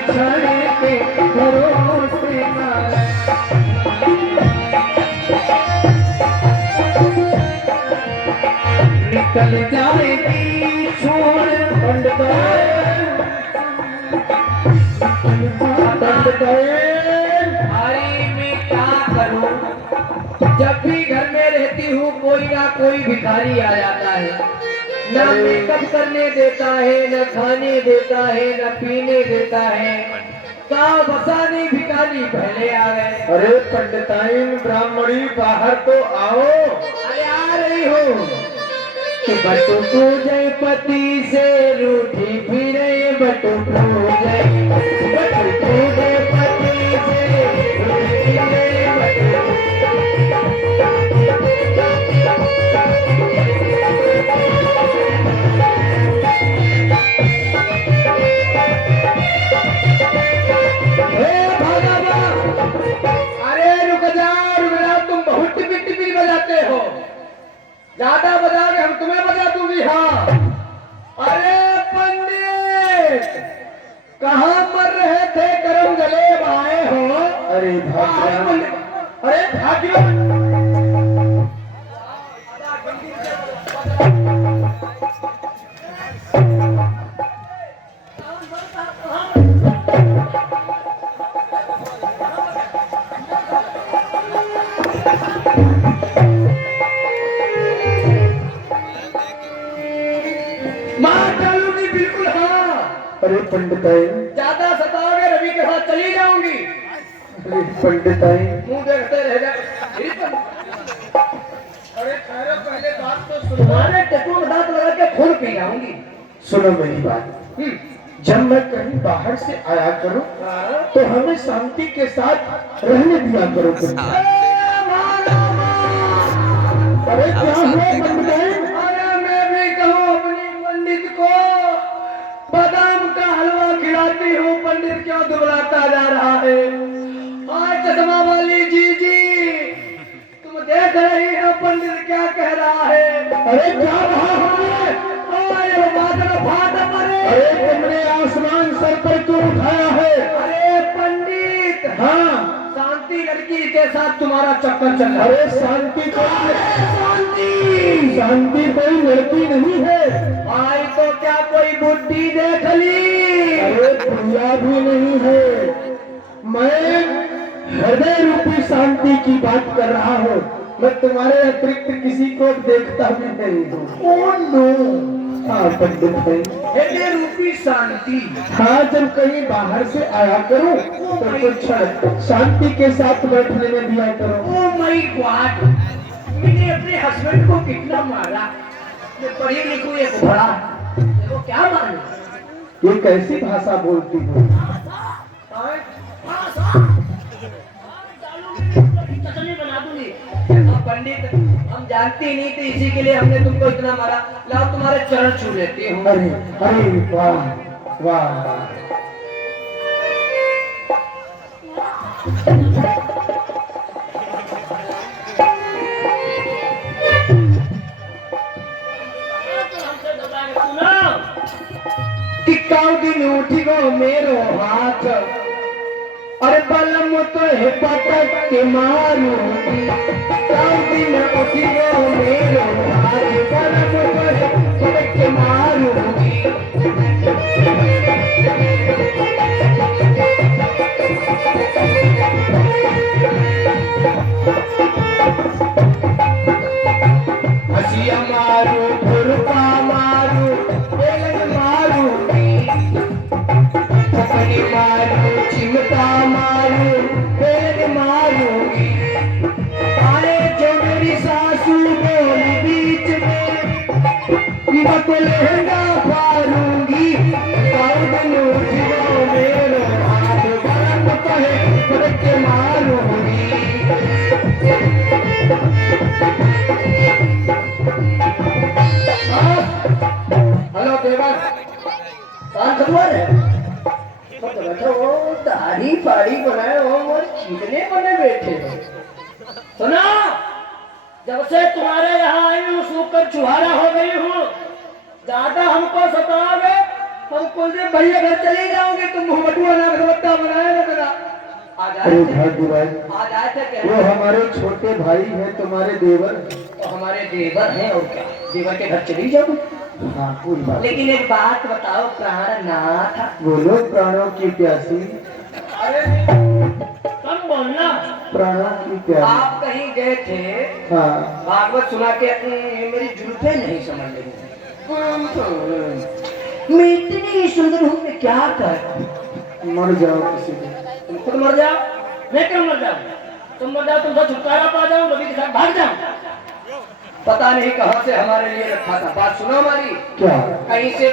क्षण के भरोसे ना निकल जाएगी छोड़ पंडित भाई मैं क्या करूं, जब भी घर में रहती हूँ कोई ना कोई भिखारी आ जाता है, ना मेकअप करने देता है, न खाने देता है, न पीने देता है। गाँव बसाने भिखारी पहले आ गए। अरे पंडिताइन ब्राह्मणी बाहर तो आओ। अरे आ रही हूँ कि बटू पूजे पति से रूठी फिरे, बटू पूजे पति से रूठी फिरे, ज्यादा बजा के हम तुम्हें बजा दूंगी। हाँ अरे पंडित कहाँ मर रहे थे, गरम गले आए हो। अरे भाग्य, अरे भाग्य अरे पंडिताइन ज्यादा सताओगे रवि के साथ चली जाऊंगी। अरे पंडिताइन मुंह देखते रह जा। अरे ठहरो पहले बात तो सुनो। तुम्हारे टकू में दांत लगा के खून पी जाऊंगी। सुनो मेरी बात, जब मैं कहीं बाहर से आया करूं तो हमें शांति के साथ रहने दिया करो। अरे क्या हुआ पंडिताइन? अरे मैं भी कहूँ अपनी पंडित को बादाम का हलवा खिलाती हूँ, पंडित क्यों दुबलाता जा रहा है। आज चश्मा वाली जी तुम देख रही हो पंडित क्या कह रहा है। अरे क्या रहा हमने? अरे तुमने आसमान सर पर क्यों उठाया है? अरे पंडित हाँ शांति लड़की के साथ तुम्हारा चक्कर चल रहा है। अरे शांति कोई लड़की नहीं है। भाई तो क्या कोई बुद्धि देख ली? अरे भैया भी नहीं है, मैं हृदय रूपी शांति की बात कर रहा हूँ। मैं तुम्हारे अतिरिक्त किसी को देखता भी नहीं हूँ। कौन लो? हाँ पंडित भाई, हृदय रूपी शांति। हाँ जब कहीं बाहर से आया करो तो कुछ शांति के साथ बैठने में दिया करो। ओ माय गॉड, मैंने अपने हस्बैंड को कितना मारा। मैं पढ़ी लिखूं ये घोड़ा, देखो क्या मारू। ये कैसी भाषा बोलती हो? बना दूंगी। पंडित हम जानती नहीं थी, इसी के लिए हमने तुमको इतना मारा। लाओ तुम्हारे चरण छू लेती हूँ। अरे अरे वाह वाह, टिकाऊ दिन उठी गो मेरो हाथ, अरे बलम तो है पटक के मारूंगी। टिकाऊ दिन उठी गो मेरो हाथ, बलम तो है पटक के मारूंगी। हसिया मारू, फुरका मारू, बेलन मारूंगी। पकड़ी मारू, चिमटा मारू, बेलन मारूंगी। आए जो मेरी सासू बोली बीच में, मैं तो लहंगा फाड़ूंगी। दिन उठ गो मेरो हाथ, बलम तो है पटक के मारूंगी। हेलो देवर, दाढ़ी पाड़ी बनाए हो और खींचने बने बैठे हो। सुना, जब से तुम्हारे यहाँ आई हूँ सूख कर चुहारा हो गई हूँ। ज्यादा हमको सताओगे हम कौन से भैया घर चले जाओगे, तुम मुंह बटुआ ना खबत्ता बनाए रखना। आज आए अरे थे, भाग्यवान, आज आए थे क्या? वो हमारे छोटे भाई हैं, तुम्हारे देवर। तो हमारे देवर हैं, और क्या देवर के घर चली जाओ। हाँ कोई बात। लेकिन एक बात बताओ प्राणनाथ, बोलो प्राणों की प्यासी। अरे कम बोलना। प्राणों की प्यासी। आप कहीं गए थे, हाँ भागवत सुना के मेरी जुल्फे नहीं समझ रही। मैं इतनी सुंदर हूँ, मैं क्या कर? मर जाओ किसी दिन। तुम खुद मर जाओ, मैं क्यों मर जाऊं? तुम मर जाओ, तुमसे छुटकारा पा जाऊं, रवि के साथ भाग जाऊं। पता नहीं कहां से हमारे लिए रखा था। बात सुनो हमारी। क्या? कहीं से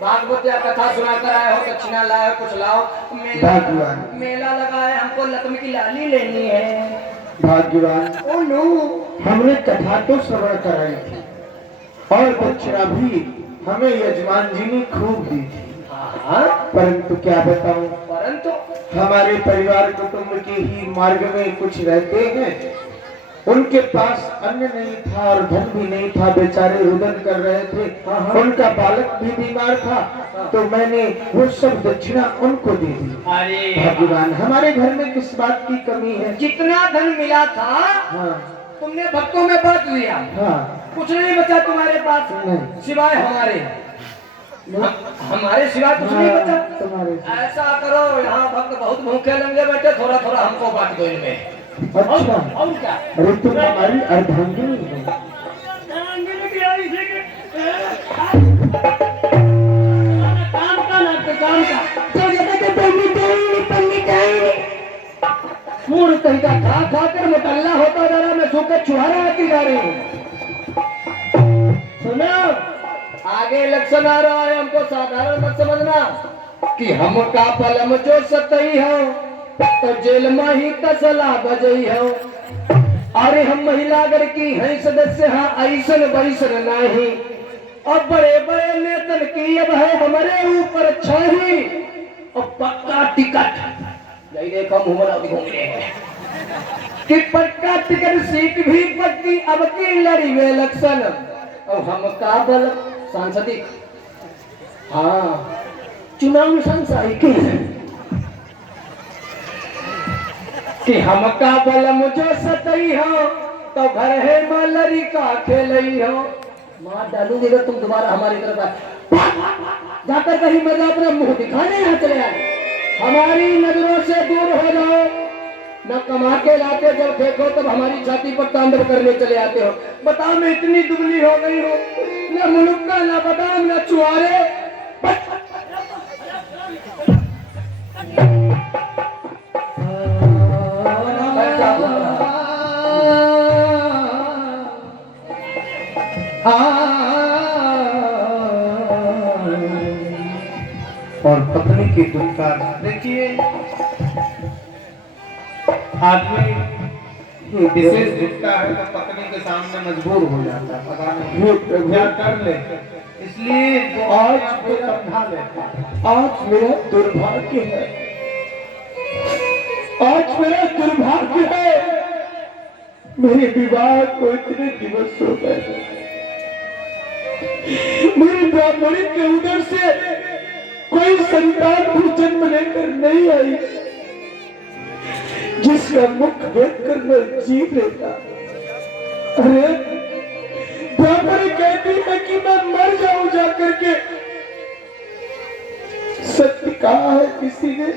भागवत या कथा सुना कर आए हो, दक्षिणा लाए हो, कुछ लाओ। भाग्यवान। मेला लगा है, हमको लक्ष्मी की लाली लेनी है। भाग्यवान, ओ नो, हमने कथा तो श्रवण कराई थी और दक्षिणा भी हमें यजमान जी ने खूब दी थी। हाँ, परंतु क्या बताऊं, परंतु हमारे परिवार कुटुंब के ही मार्ग में कुछ रहते हैं, उनके पास अन्न नहीं था और धन भी नहीं था, बेचारे रुदन कर रहे थे। उनका बालक भी बीमार था, तो मैंने वो सब दक्षिणा उनको दे दी। अरे भगवान, हमारे घर में किस बात की कमी है? जितना धन मिला था, हाँ तुमने भक्तों में बांट लिया। हाँ, कुछ नहीं बचा तुम्हारे पास, नहीं। सिवाय हमारे। हमारे सिवाय कुछ नहीं बचा। तुम्हारे। ऐसा करो, यहाँ भक्त बहुत भूखे लंगे बैठे, थोड़ा थोड़ा हमको बांट दो इनमें। अच्छा, और क्या? अरे तुम हमारी अर्धांगिनी हो। काम का ना काम का मूड कहीं का खा खा कर मुटल्ला होता जा रहा, मैं सूखे छुहारा आती जा रही हूँ। सुनो, आगे इलेक्शन आ रहा है, हमको साधारण मत समझना कि हम का पलम जो सतई हो तो जेल में ही तसला बजई हो। अरे हम महिला घर की हैं सदस्य, हाँ ऐसन वैसन नहीं। अब बड़े बड़े नेतन की अब है हमारे ऊपर छही और पक्का टिकट। यही देखो मुंह बना घूम रहे हैं कि पक्का टिकट, सीट भी पक्की, अब की लड़ी में इलेक्शन। और हम का बल सांसदिक, हाँ चुनाव निशान की कि हम का बल मुझे सतई हो तो घर है मलरी का खेलई हो। मार डालूंगी अगर तुम दोबारा हमारी तरफ आए। जाकर कहीं मजा अपना मुंह दिखाने यहाँ चले आए। हमारी नजरों से दूर हो जाओ, न कमा के लाते, जब देखो तब हमारी छाती पर तांडव करने चले आते हो। बताओ मैं इतनी दुबली हो गई हूँ, न मुनुक्का, न बादाम, न चुआरे। और पत्नी की दुत्कार देखिए, आदमी विशेष दिखता है तो पत्नी के सामने मजबूर हो जाता है, पता नहीं क्या कर ले, इसलिए वो आज को समझा लेता। आज मेरा दुर्भाग्य है, आज मेरा दुर्भाग्य है, मेरे विवाह को इतने दिवस हो गए, मेरी ब्राह्मणी के उधर से कोई संतान भी जन्म लेकर नहीं आई जिसका मुख देखकर मैं जी लेता। अरे ब्राह्मणी कहती है कि मैं मर जाऊं जाकर के, सत्य कहा है किसी ने,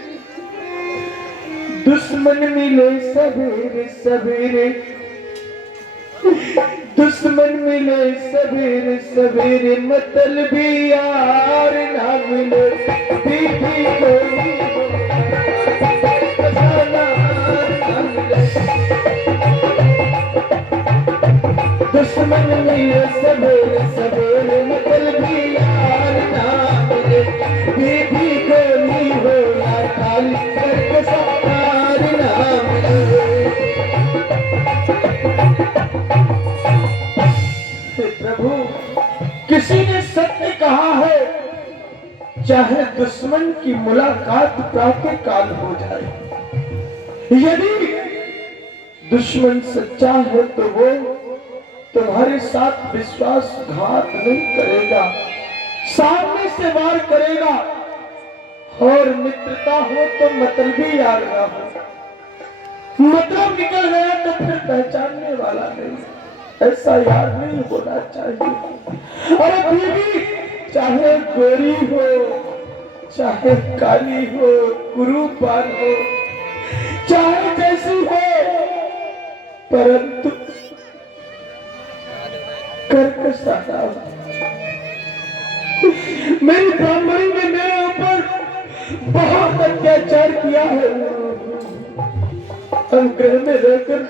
दुश्मन मिले सवेरे सवेरे, दुश्मन मिले सवेरे सवेरे, मतलबी यार ना मिले, बीबी कोई दुश्मन मिले सवेरे सवेरे, मतलबी यार ना मिले, बीबी कोई हो या खाली करके सवार ना मिले। प्रभु, किसी ने सत्य कहा है, चाहे दुश्मन की मुलाकात प्रातः काल हो जाए, यदि दुश्मन सच्चा है तो वो तुम्हारे साथ विश्वासघात नहीं करेगा, सामने से वार करेगा और मित्रता हो तो मतलबी यार ना हो। मतलब निकल गया तो फिर पहचानने वाला नहीं, ऐसा यार नहीं होना चाहिए। अरे बीवी चाहे गोरी हो चाहे काली हो, गुरूपान हो, चाहे जैसी हो, परंतु कर्कश ना हो। मेरी ब्राह्मणी ने मेरे ऊपर बहुत अत्याचार किया है। अनुग्रह में रहकर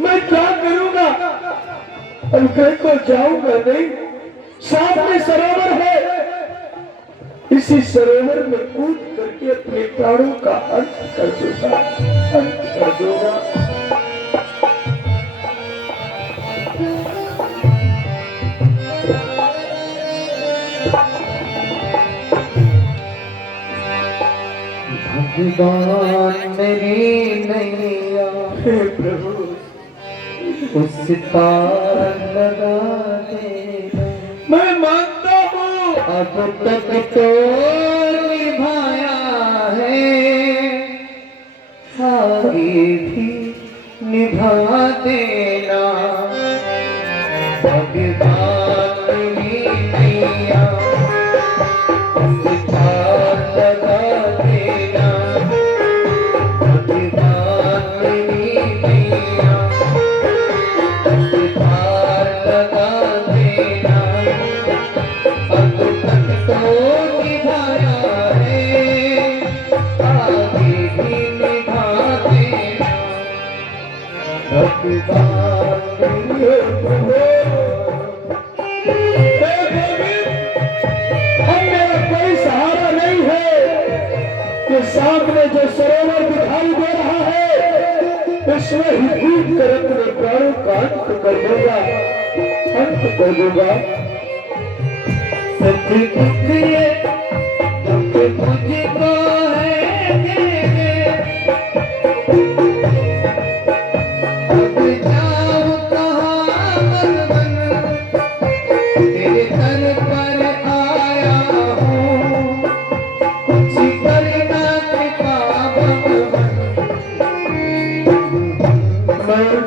मैं क्या करूंगा? अनुग्रह को जाऊंगा नहीं। साथ में सरोवर है, इसी सरोवर में कूद करके अपने प्राणों का अंत कर दूंगा, अंत कर दूंगा। भगवान मेरी नैया हे प्रभु उस पार लगा देना। मैं मानता हूँ अब तक तो निभाया है, आगे भी निभा देना। भगवान मेरी नैया उस पार लगा देना। भगवान मेरी नैया उस पार लगा देना। अब तक तो निभाया है, आगे भी निभा देना। भगवान मेरे प्रभु सामने जो सरोवर दिखाई दे रहा है इसमें ही कूद कर अपने प्राणों का अंत कर दूंगा, अंत कर दूंगा। सच दुख ये दुख मुझको है तेरे, अब जाऊं कहाँ मन मन, तेरे दर पर आया हूँ, कुछ करना कृपा भगवान।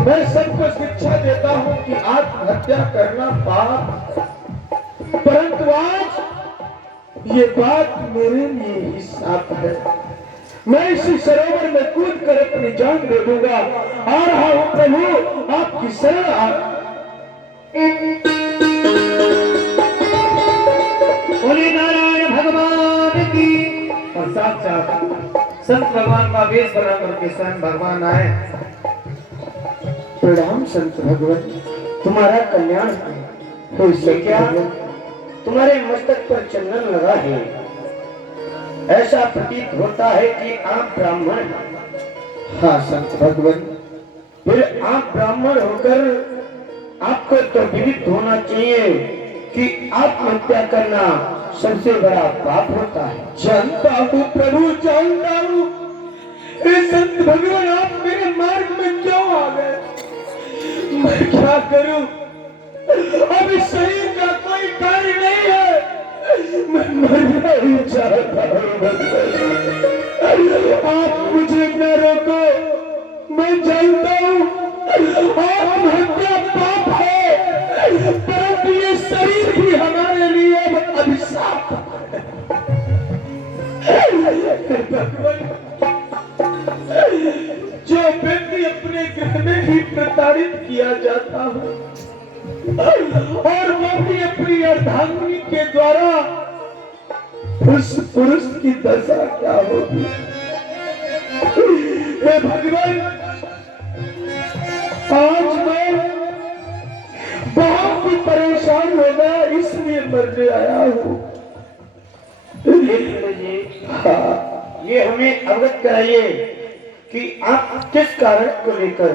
मैं सबको शिक्षा देता हूँ कि आत्महत्या करना पाप, परंतु आज ये बात मेरे लिए ही साफ है। मैं इसी सरोवर में कूद कर अपनी जान दे दूंगा। आ रहा हूँ प्रभु आपकी शरण आ। बोले नारायण भगवान की। और साक्षात संत भगवान का वेश बना करके स्वयं भगवान आए। प्रणाम संत भगवान, तुम्हारा कल्याण हो। क्या तुम्हारे मस्तक पर चंदन लगा है? ऐसा प्रतीत होता है कि आप ब्राह्मण। हाँ संत भगवान, फिर आप ब्राह्मण होकर आपको तो विदित होना चाहिए कि आत्महत्या करना सबसे बड़ा पाप होता है। जानता हूँ प्रभु, जानता हूँ। संत भगवान आप मेरे मार्ग में क्यों आ गए? मैं क्या करूं? अब इस शरीर का कोई कार्य नहीं है, मैं मरना ही चाहता हूं। आप मुझे न रोको, मैं जानता हूं आत्महत्या पाप है, परंतु ये शरीर भी हमारे लिए अभिशाप है। जो व्यक्ति अपने ग्रह में ही प्रताड़ित किया जाता है और वो भी अपनी अर्धांगिनी के द्वारा, उस पुरुष की दशा क्या होगी? हे भगवान, आज मैं बहुत ही परेशान हो गया, इसलिए मरने आया हूँ। हाँ, ये हमें अवगत कराइए कि आप किस कारण को लेकर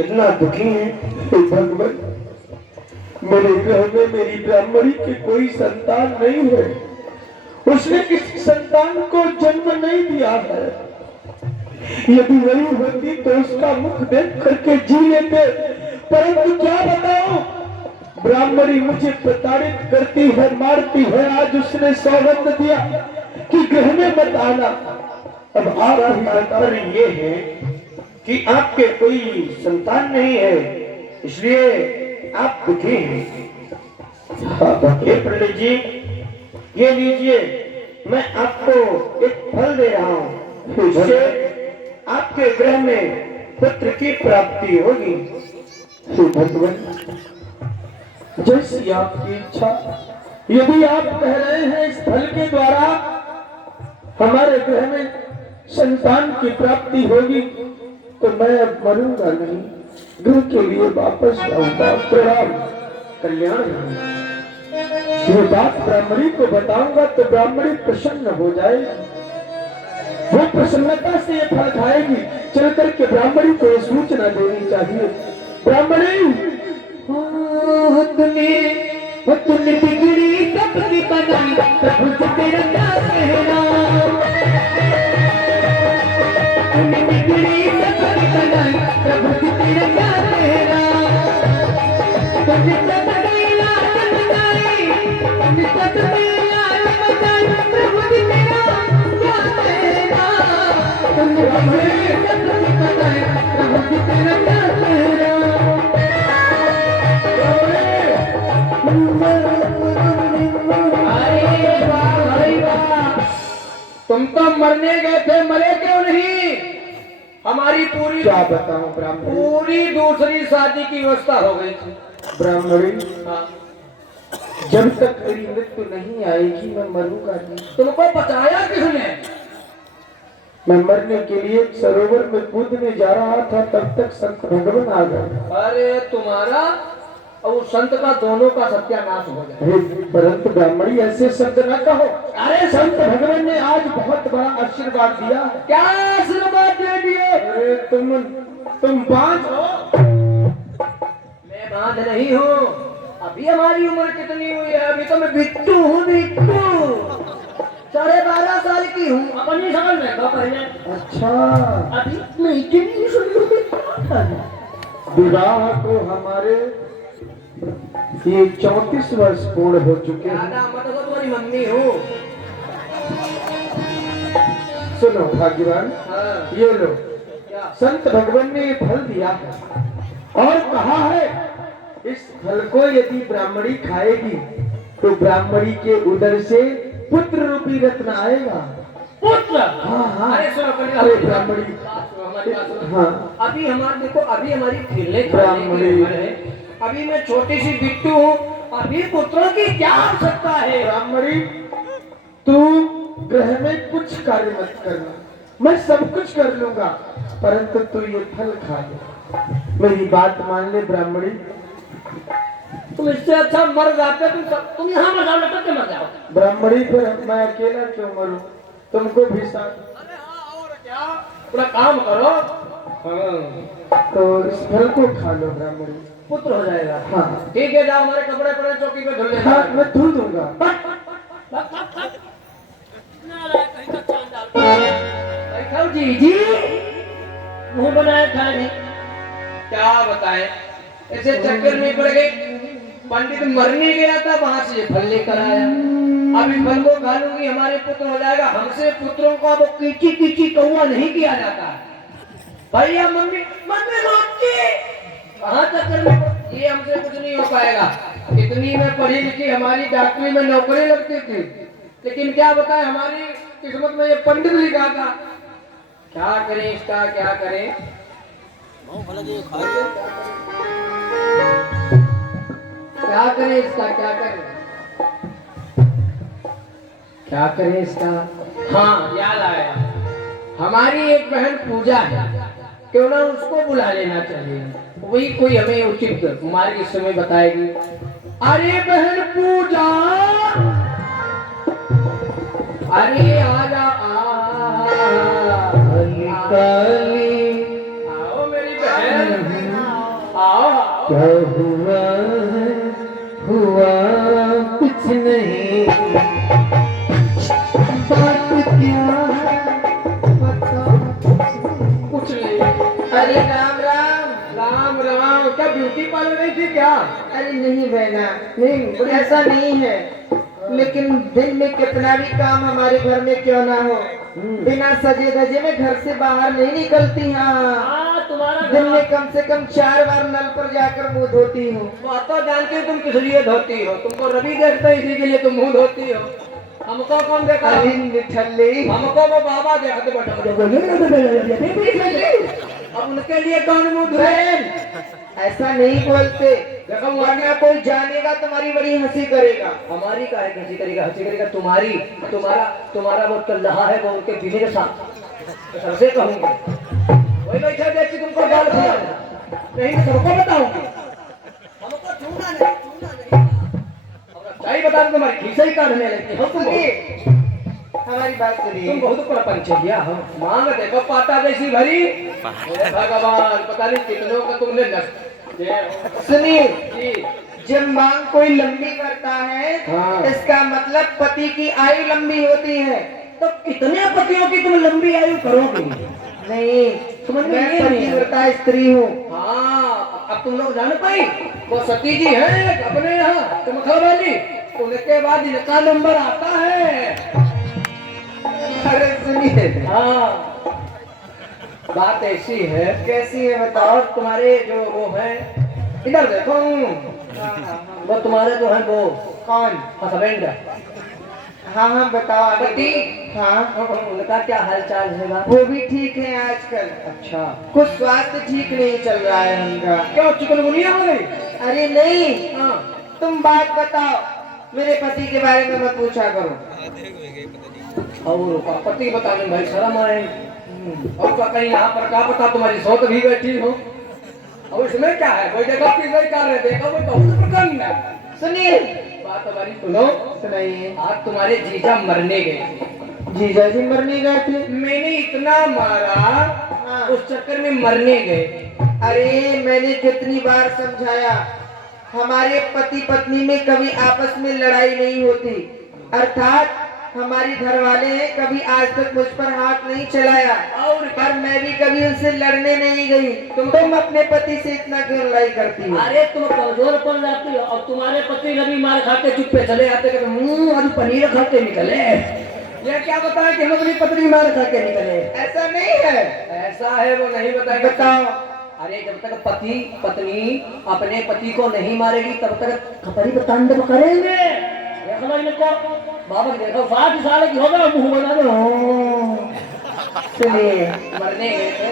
इतना दुखी हैं। भगवान, मेरे ग्रह में मेरी ब्राह्मणी की कोई संतान नहीं है, उसने किसी संतान को जन्म नहीं दिया है। यदि वही होती तो उसका मुख देख करके जी लेते, परंतु क्या बताऊं, ब्राह्मणी मुझे प्रताड़ित करती है, मारती है। आज उसने सौगंध दिया कि गृह में मत आना। अब आपकी तात्पर्य ये है कि आपके कोई संतान नहीं है, इसलिए आप दुखी हैं। हे पंडित जी, ये लीजिए, मैं आपको एक फल दे रहा हूँ, इससे आपके गृह में पुत्र की प्राप्ति होगी। भगवान, जैसी आपकी इच्छा। यदि आप कह रहे हैं इस फल के द्वारा हमारे गृह में संतान की प्राप्ति होगी, तो मैं अब मरूंगा नहीं, गृह के लिए वापस आऊंगा। प्रणाम, कल्याण। ये बात ब्राह्मणी को बताऊंगा तो ब्राह्मणी प्रसन्न हो जाएगी, वो प्रसन्नता से ये फल खाएगी। चल करके ब्राह्मणी को ये सूचना देनी चाहिए। ब्राह्मणी, तूने बिगड़ी कपड़ी बनाई, प्रभु से तेरा क्या कहना। तूने बिगड़ी कपड़ी बनाई, प्रभु से तेरा क्या कहना। तुझे सदरी लाज बताई, तुझे सदरी लाज बताई, प्रभु से तेरा क्या कहना। तुमने बिगड़ी कपड़ी बनाई, प्रभु से तेरा क्या कहना। तुम तो मरने गए थे, मरे क्यों नहीं। हमारी पूरी, क्या बताऊं ब्राह्मणी, पूरी दूसरी शादी की व्यवस्था हो गई थी। ब्राह्मणी, हाँ। जब तक मेरी मृत्यु नहीं आएगी मैं मरूंगा नहीं। तुमको बचाया किसने। मैं मरने के लिए सरोवर में कूदने जा रहा था, तब तक संत भगवान आ गए। अरे तुम्हारा और संत का दोनों का सत्यानाश हो जाए। परंतु ब्राह्मणी, ऐसे शब्द न कहो। अरे संत भगवान ने आज बहुत बड़ा आशीर्वाद दिया। क्या आशीर्वाद दे दिए। अरे तुम बांझ हो। मैं बांझ नहीं हूँ, अभी हमारी उम्र कितनी हुई है। अभी तो मैं बिट्टू हूँ, बिट्टू 12.5 साल की हूँ। अपनी समझ में तो पहले। अच्छा, अभी मैं इतनी सुंदर। विवाह को हमारे ये 34 वर्ष पूर्ण हो चुके हैं। मैं तो तुम्हारी मम्मी हूँ। सुनो भाग्यवान, हाँ। ये लो, क्या? संत भगवान ने ये फल दिया है और कहा है इस फल को यदि ब्राह्मणी खाएगी तो ब्राह्मणी के उदर से पुत्र रूपी रत्न आएगा। पुत्र? हाँ हाँ। अरे सुनो, अरे ब्राह्मणी, हमारी बात सुनो। हाँ, अभी हमारे देखो, अभी हमारी खेलने ब्राह्मणी, की उम्र है। अभी मैं छोटी सी बिट्टू हूँ, अभी पुत्रों की क्या आवश्यकता है। ब्राह्मणी, तू गृह में कुछ कार्य मत करना, मैं सब कुछ कर लूंगा, परंतु तू ये फल खा ले। मेरी बात मान ले ब्राह्मणी। तुम इससे अच्छा मर जाते। तुम यहाँ मर जाओ, लटक के मर जाओ। ब्राह्मणी, फिर मैं अकेला क्यों मरूं, तुमको भी साथ। अरे हाँ, और क्या, थोड़ा काम करो। हाँ। तो इस फल को खा लो ब्राह्मणी, पुत्र हो जाएगा। हाँ ठीक है, जाओ, हमारे कपड़े पड़े चौकी पे धुल लेना। हाँ, मैं धुल दूंगा। बैठो जी जी, मुंह बनाए खा नहीं। क्या बताएं, ऐसे चक्कर में पड़ गए। पंडित मरने गया था, वहां से फल लेकर आया। अभी फल को खा लूंगी, हमारे पुत्र हो जाएगा। हमसे पुत्रों का वो कीची कीची कौवा नहीं किया जाता। भैया मम्मी मम्मी रोटी कहाँ चक्कर में, ये हमसे कुछ नहीं हो पाएगा। इतनी में पढ़ी लिखी हमारी डॉक्टरी में नौकरी लगती थी, लेकिन क्या बताएं, हमारी किस्मत में ये पंडित लिखा था। क्या करें इसका, क्या करें। क्या करें इसका, क्या करें, क्या करें इसका। हाँ, याद आया, हमारी एक बहन पूजा है, क्यों ना उसको बुला लेना चाहिए। वही कोई हमें उचित मार्ग इस समय बताएगी। अरे बहन पूजा, अरे आजा आओ मेरी बहन, आओ। क्या हुआ है, हुआ कुछ नहीं, बात क्या है बता कुछ नहीं। अरे राम राम राम राम, क्या ब्यूटी मालूम नहीं थी क्या? अरे नहीं बहना, नहीं, ऐसा नहीं है, लेकिन दिन में कितना भी काम हमारे घर में क्यों ना हो, बिना सजे धजे में घर से बाहर नहीं निकलती। हाँ, तुम्हारा दिन में कम से कम 4 बार नल पर जाकर मुंह धोती हूँ। बात तो जानती हो तुम किस लिए धोती हो। तुमको रवि देखता है इसी के लिए तुम मुंह धोती हो। हमको कौन देखा? अरे निठल्ली, हमको वो बाबा देखते बैठा। अब उनके लिए कौन मुंह धोए? बहन ऐसा नहीं बोलते, देखो वरना कोई जानेगा तुम्हारी बड़ी हंसी करेगा। हमारी का है, हंसी करेगा, हंसी करेगा तुम्हारी। तुम्हारा वो कल्लाहा है, वो उनके बीवी के साथ सबसे कहूंगा। वही बैठा देखी तुमको गाल खुला नहीं, मैं सबको बताऊंगी। हमको छूना नहीं। चाहिए बता दो, तुम्हारी खीसा ही काटने लगती हो तुम। हमारी बात सुनिए। तुम बहुत बड़ा पंचलिया हो। मांग देखो पाता जैसी भरी। हे भगवान, पता नहीं कितनों का तुमने सुनिए, जी। जब मांग कोई लंबी करता है, हाँ। इसका मतलब पति की आयु लंबी होती है। तो कितने पतियों की तुम लंबी आयु करोगे? नहीं, समझ में मैं नहीं आ रही है। पतिव्रता स्त्री हूँ। हाँ, अब तुम लोग जान पाई वो सती जी है अपने यहाँ चमखा वाली, उनके बाद इनका नंबर आता है। अरे सुनिए, हाँ, बात ऐसी है। कैसी है बताओ। और तुम्हारे जो वो है, इधर देखो, वो तुम्हारे जो है वो कौन? हस्बैंड, हाँ हाँ बताओ आगे। पति, हाँ, उनका क्या हाल चाल है बात? वो भी ठीक है आजकल। अच्छा, कुछ स्वास्थ्य ठीक नहीं चल रहा है उनका। क्यों चिकनगुनिया हो गई? अरे नहीं, हाँ, तुम बात बताओ, मेरे पति के बारे में मत पूछा करो। और पति बताने भाई शर्म आए। और क्या कहीं यहाँ पर क्या पता तुम्हारी सौत भी बैठी हो। और इसमें क्या है, कोई देखो किसी कर रहे, देखो वो बहुत प्रसन्न है। सुनिए, बात हमारी सुनो। सुनाइए। आज तुम्हारे जीजा मरने गए। जीजा जी मरने गए थे? मैंने इतना मारा, हाँ। उस चक्कर में मरने गए। अरे मैंने कितनी बार समझाया, हमारे पति पत्नी में कभी आपस में लड़ाई नहीं होती, अर्थात हमारी घर वाले हैं, कभी आज तक मुझ पर हाथ नहीं चलाया, और मैं भी कभी उनसे लड़ने नहीं गई। तुम अपने पति से इतना क्यों लड़ाई करती हो? अरे तुम कमजोर पड़ जाती हो, और तुम्हारे पति कभी मार खा के चुप पे चले आते कि आज पनीर खा के निकले। ये क्या बताया कि हम अपनी पत्नी मार खा के निकले? ऐसा नहीं है। ऐसा है, वो नहीं बताएगा। बताओ। अरे जब तक पति पत्नी अपने पति को नहीं मारेगी तब तक खपरी तांडव करेंगे। देख लो इनको, बाबा देखो 60 साल की हो गए, मुंह बना दो। सुनिए, मरने गए थे,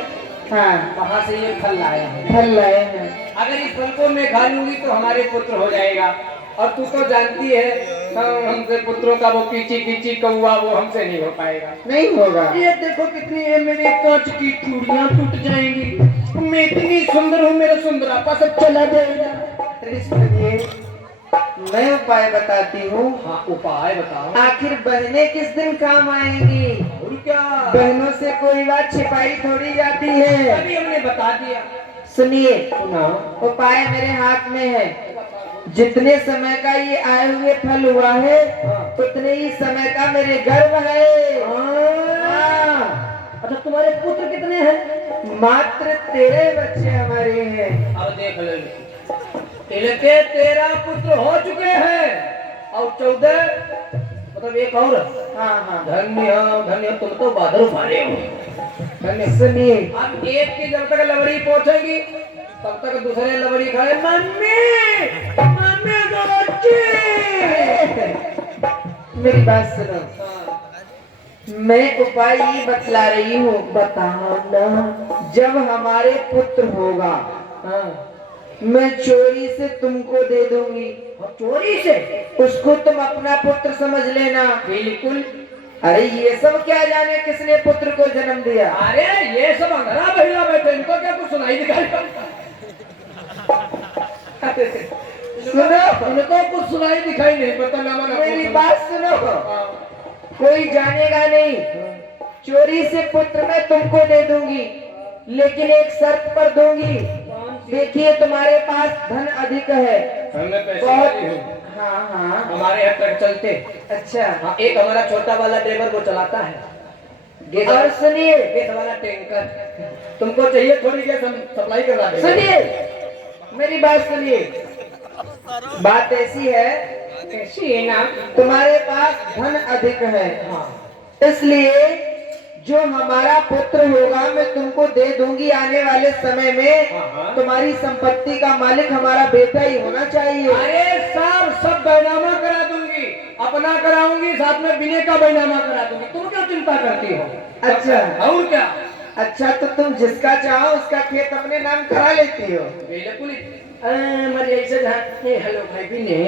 हाँ, वहां से ये फल लाया है। फल लाए हैं। अगर इस फल को मैं खा लूंगी तो हमारे पुत्र हो जाएगा। और तू तो जानती है हमसे पुत्रों का वो कीची कीची कौआ वो हमसे नहीं हो पाएगा। नहीं होगा। ये देखो कितनी है, मेरे कांच की चूड़ियां टूट जाएंगी। मैं इतनी सुंदर हूँ, मेरा सुंदरापा सब चला जाएगा। सुनिए, मैं उपाय बताती हूँ। हाँ, उपाय बताओ। आखिर बहनें किस दिन काम आएंगी? और क्या, बहनों से कोई बात छिपाई थोड़ी जाती है। अभी हमने बता दिया। सुनिए, सुना, उपाय मेरे हाथ में है। जितने समय का ये आए हुए फल हुआ है, उतने ही समय का मेरे गर्भ है। हाँ। अच्छा, तुम्हारे पुत्र कितने हैं? मात्र 13 बच्चे हमारे हैं। अब देख ले, इनके 13 पुत्र हो चुके हैं, और 14 मतलब एक और। हाँ हाँ। धन्य हो, धन्य हो, तुम तो बादल उठाने हो। धन्य। सुनिए, अब एक की जब तक लवड़ी पहुंचेगी तब तक दूसरे लवड़ी खाए। मम्मी, मम्मी दो बच्चे। मेरी बात सुनो, मैं उपाय ये बतला रही हूँ। बताओ ना। जब हमारे पुत्र होगा, मैं चोरी से तुमको दे दूंगी। चोरी से? उसको तुम अपना पुत्र समझ लेना। बिल्कुल। अरे ये सब क्या जाने किसने पुत्र को जन्म दिया। अरे ये सब अंधरा बहिरा बैठे, इनको क्या कुछ सुनाई दिखाई? सुनो, इनको कुछ सुनाई दिखाई नहीं पता ना। मेरी बात सुनो, कोई जानेगा नहीं। चोरी से पुत्र मैं तुमको दे दूंगी, लेकिन एक शर्त पर दूंगी। देखिए तुम्हारे पास धन अधिक है, बहुत। हाँ हाँ, हमारे यहाँ ट्रक चलते। अच्छा। हाँ, एक हमारा छोटा वाला ड्राइवर वो चलाता है। और सुनिए, गैस वाला टैंकर। तुमको चाहिए थोड़ी गैस हम सप्लाई करवा देंगे। सुनिए, मेरी बात सुनिए। बात ऐसी है, कैसी है ना? तुम्हारे पास धन अधिक है, इसलिए जो हमारा पुत्र होगा मैं तुमको दे दूंगी। आने वाले समय में तुम्हारी संपत्ति का मालिक हमारा बेटा ही होना चाहिए। अरे सब बैनामा करा दूंगी, अपना कराऊंगी, साथ में बिने का बैनामा करा दूंगी। तुम क्यों चिंता करती हो? अच्छा, और क्या? अच्छा तो तुम जिसका चाहो उसका खेत अपने नाम करा लेती हो। बिल्कुल। मर ऐसे हेलो भाई बिने,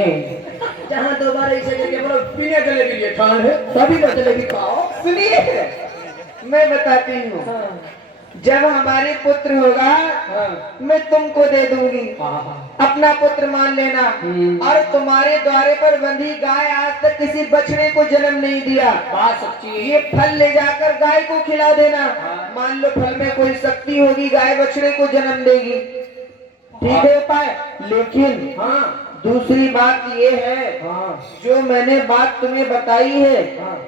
जहाँ दोबारा ऐसे करके बोलो बिने जलेबी लिए ठान है, तभी तो जलेबी खाओ। सुनिए, मैं बताती हूँ। जब हमारे पुत्र होगा मैं तुमको दे दूंगी, अपना पुत्र मान लेना। और तुम्हारे द्वारे पर बंधी गाय आज तक किसी बछड़े को जन्म नहीं दिया। बात सच्ची है। ये फल ले जाकर गाय को खिला देना। मान लो फल में कोई शक्ति होगी, गाय बछड़े को जन्म देगी, ठीक है उपाय। लेकिन दूसरी बात ये है, जो मैंने बात तुम्हें बताई है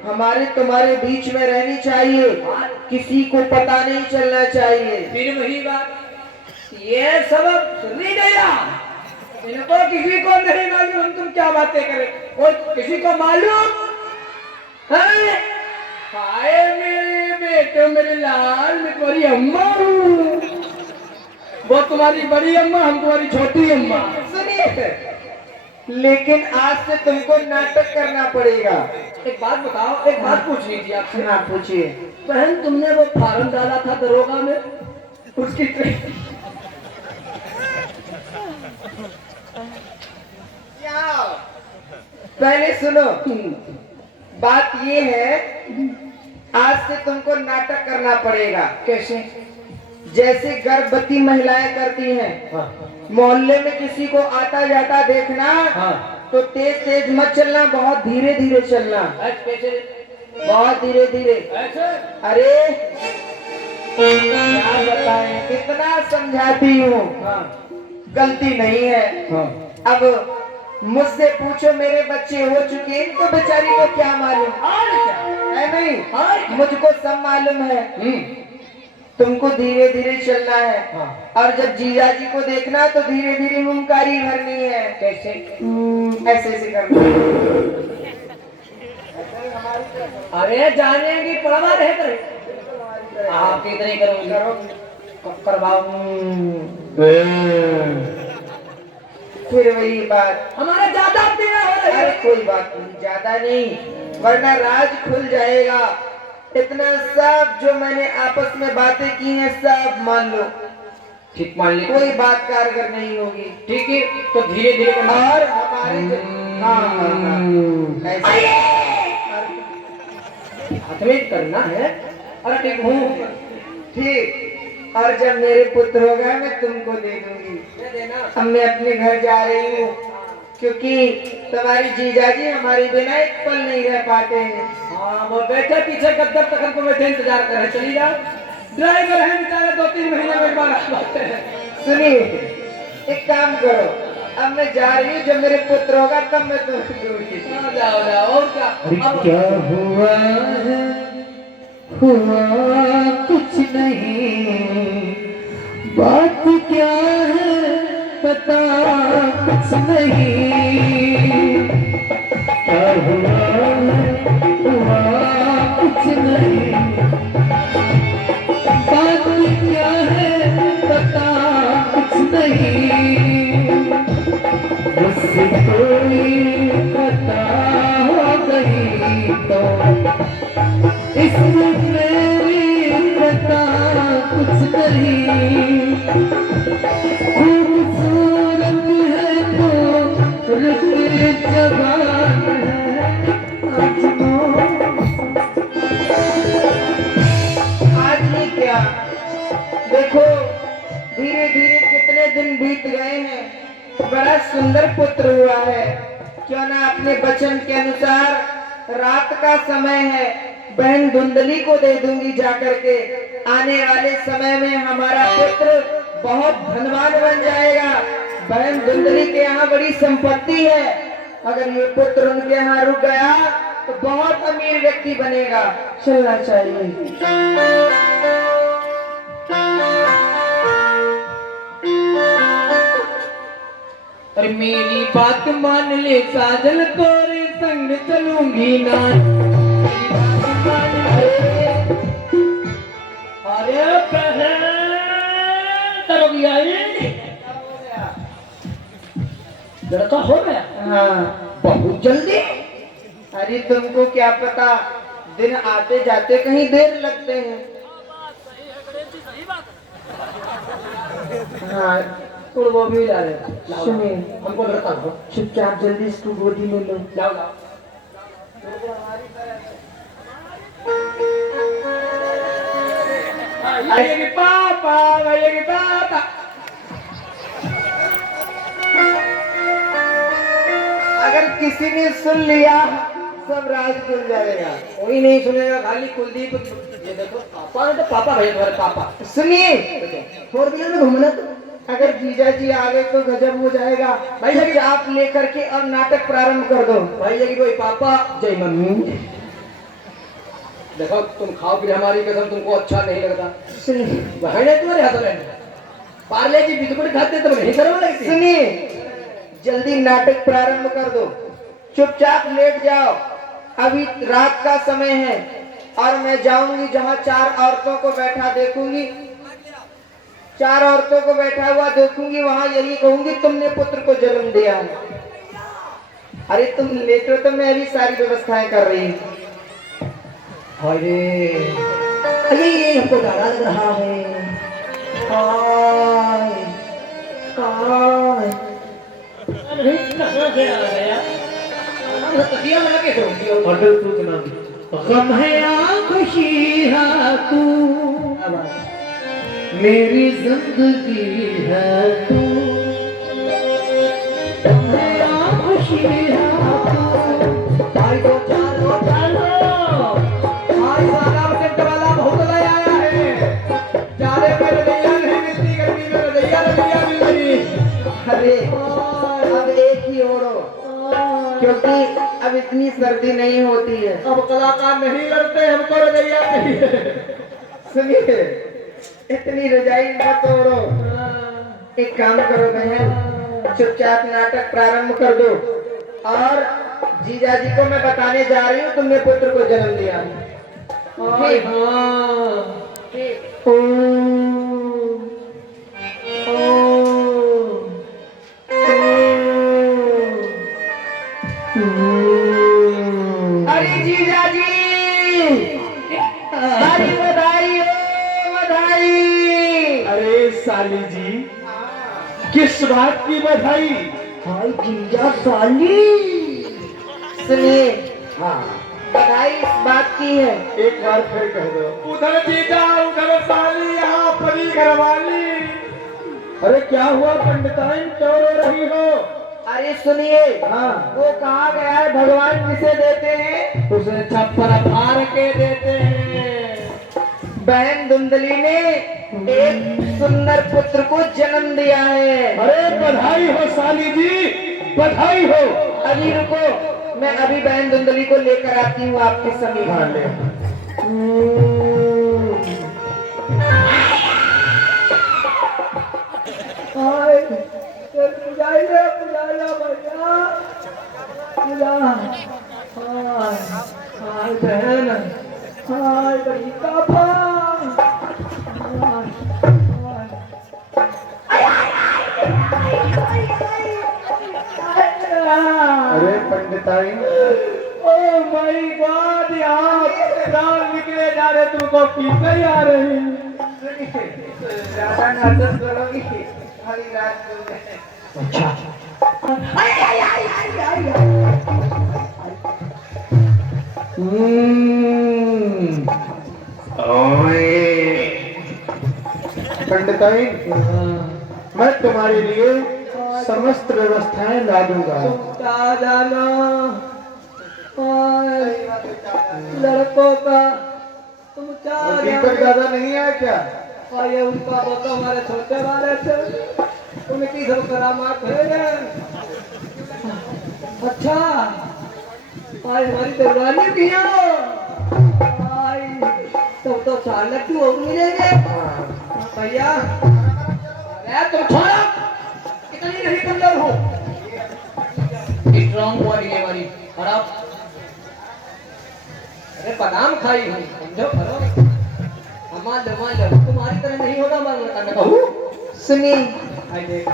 हमारे तुम्हारे बीच में रहनी चाहिए, किसी को पता नहीं चलना चाहिए। फिर वही बात, ये सबक सुनी गया, इनको किसी को नहीं मालूम हम तुम क्या बातें करें। और किसी को मालूम है? हाय मेरे बेटे, मेरे लाल, मैं तुम्हारी अम्मा हूँ, वो तुम्हारी बड़ी अम्मा, हम तुम्हारी छोटी अम्मा। सुनिए, लेकिन आज से तुमको नाटक करना पड़ेगा। एक बात बताओ, एक बात पूछनी थी आपसे। हाँ पूछिए। बहन, तुमने वो फार्म डाला था दरोगा में, उसकी पहले सुनो, बात ये है, आज से तुमको नाटक करना पड़ेगा। कैसे? जैसे गर्भवती महिलाएं करती हैं, मोहल्ले में किसी को आता जाता देखना तो तेज तेज मत चलना, बहुत धीरे धीरे चलना। कैसे? बहुत धीरे धीरे। ऐसे? अरे क्या बताएं, कितना समझाती हूँ, गलती नहीं है। अब मुझसे पूछो, मेरे बच्चे हो चुके, इनको बेचारी को क्या मालूम है? नहीं, मुझको सब मालूम है। तुमको धीरे धीरे चलना है। और जब जीजा जी को देखना तो धीरे धीरे हुंकारी भरनी है। कैसे? ऐसे ऐसे करना है। अरे जाने की परवाह है करे, आप कितने करोगे? करवाओ। फिर वही बात, हमारा ज्यादा पीड़ा हो रही अरे है। कोई बात नहीं, ज्यादा नहीं, वरना राज खुल जाएगा। इतना सब जो मैंने आपस में बातें की हैं सब मान लो, ठीक मान ली, कोई बात कारगर नहीं होगी। ठीक है, तो धीरे धीरे करना। और हमारे ऐसे हाथ में करना है। अरे ठीक हूँ, ठीक। और जब मेरे पुत्र होगा मैं तुमको दे दूंगी। अब मैं अपने घर जा रही हूँ, क्योंकि तुम्हारी जीजाजी हमारे बिना एक पल नहीं रह पाते हैं। हाँ, वो बैठे पीछे गद्दर तक हमको बैठे इंतजार कर रहे, चली जाओ। ड्राइवर है बेचारे, 2-3 महीने में एक बार आते हैं। सुनिए, एक काम करो, अब मैं जा रही हूँ, जब मेरे पुत्र होगा तब मैं तुम्हें दूंगी। जाओ जाओ, और क्या? अब क्या हुआ है, हुआ कुछ नहीं, बात क्या है पता कुछ नहीं। क्या हुआ है, हुआ कुछ नहीं, बात क्या है पता कुछ नहीं। मुझसे कोई खता हो गई तो इसमें मेरी खता कुछ नहीं। खूबसूरत है तो रुत जवान है, आज ही क्या, देखो धीरे धीरे कितने दिन बीत गए हैं, बड़ा सुंदर पुत्र हुआ है। क्यों ना अपने वचन के अनुसार रात का समय है, बहन धुंधली को दे दूंगी जाकर के। आने वाले समय में हमारा पुत्र बहुत धनवान बन जाएगा। बहन धुंधली के यहाँ बड़ी संपत्ति है, अगर ये पुत्र उनके यहाँ रुक गया तो बहुत अमीर व्यक्ति बनेगा। चलना चाहिए। अरे मेरी बात मान ले साजन, तोरे संग चलूंगी ना। मेरी बात मान ले। अरे बहन तरफ लड़का हो गया हाँ, बहुत जल्दी। अरे तुमको क्या पता, दिन आते जाते कहीं देर लगते हैं। हाँ, तो वो भी ला रहे सुनिए, हमको लड़का हो। चुपचाप जल्दी इसको गोदी में लो। लाओ लाओ। आइए पापा, आइए पापा। अगर किसी ने सुन लिया सब राज खुल जाएगा। कोई नहीं सुनेगा, खाली कुलदीप। ये देखो पापा है तो पापा भैया तुम्हारे पापा। सुनिए, 4 व्हीलर में घूमना तो अगर जीजा जी आ गए तो गजब हो जाएगा। भाई, भाई आप लेकर के अब नाटक प्रारंभ कर दो। भाई लगी कोई पापा जय मम्मी। देखो तुम खाओ फिर हमारी कसम, तुमको अच्छा नहीं लगता। सुनिए, बहन है तुम्हारे हाथों में पार्ले की बिस्कुट खाते तो नहीं करो लगती। सुनिए, जल्दी नाटक प्रारंभ कर दो। चुपचाप लेट जाओ, अभी रात का समय है और मैं जाऊंगी जहां 4 औरतों को बैठा देखूंगी, 4 औरतों को बैठा हुआ देखूंगी, वहां यही कहूंगी तुमने पुत्र को जन्म दिया है। अरे तुम लेटो तो मैं अभी सारी व्यवस्थाएं कर रही हूँ। अरे अरे ये हमको डरा लग रहा है। हाय, हाय। अरे कहाँ से आ गया? तकिया में लगे थे। अटल सूचना गम है या खुशी है तू, मेरी जिंदगी है तू। गम है या खुशी है तू। भाई को चलो चलो। भाई साला टेंट वाला बहुत लाया आया है। जाने पे रदैया नहीं मिलती, गर्मी में रदैया मिल रही। अरे अब एक ही ओढ़ो, क्योंकि अब इतनी सर्दी नहीं होती है। अब कलाकार नहीं लड़ते, हमको रदैया चाहिए। सुनिए, इतनी रजाई मत ओढ़ो। एक काम करो बहन, चुपचाप नाटक प्रारंभ कर दो और जीजा जी को मैं बताने जा रही हूँ तुमने पुत्र को जन्म दिया। ठीक? ठीक। अरे जीजा जी, अरे बधाई हो, बधाई। अरे साली जी, किस बात की बधाई? भाई जीजा साली। सुनिए, हाँ, बधाई इस बात की है, एक बार फिर कह दो। उधर जीजा, उधर साली, यहाँ परी घरवाली। अरे क्या हुआ पंडिताइन, क्यों रो रही हो? अरे सुनिए, हाँ, वो कहा गया है भगवान किसे देते हैं? उसे छप्पर फाड़ के देते हैं। बहन धुंधली ने एक सुंदर पुत्र को जन्म दिया है। अरे बधाई हो साली जी, बधाई हो। अभी रुको, मैं अभी बहन धुंधली को लेकर आती हूँ आपके समीप। हाँ, ले। पुजारी रे, पुजारी भैया, पुजा। हाय बहन, हाय बड़ी पापा। अरे पंडिताइन, ओ माय गॉड, यहाँ प्राण निकले जा रहे, तुमको पीछे ही आ रही। ज्यादा नाटक करोगी, हरी रात को मैं- अच्छा। पंडिताइन, मैं तुम्हारे लिए समस्त व्यवस्थाएं ला दूंगा। आ जाना। हाय, लड़कों का तुम क्या और दीपक दादा नहीं आया क्या? ये उनका बता हमारे छोटे वाले थे, उनकी सब करामात है। अच्छा, आज हमारी दरबारी भी हो। तब तो 4 लाख की और मिलेंगे भैया। अरे तुम छोड़ो, इतनी नहीं कमजोर हो। स्ट्रॉन्ग बॉडी है हमारी। खराब अरे बादाम खाई हूँ, समझो करो। तुम्हारी तरह नहीं होगा मैं कहूँ। सुनिए, भाई देखो,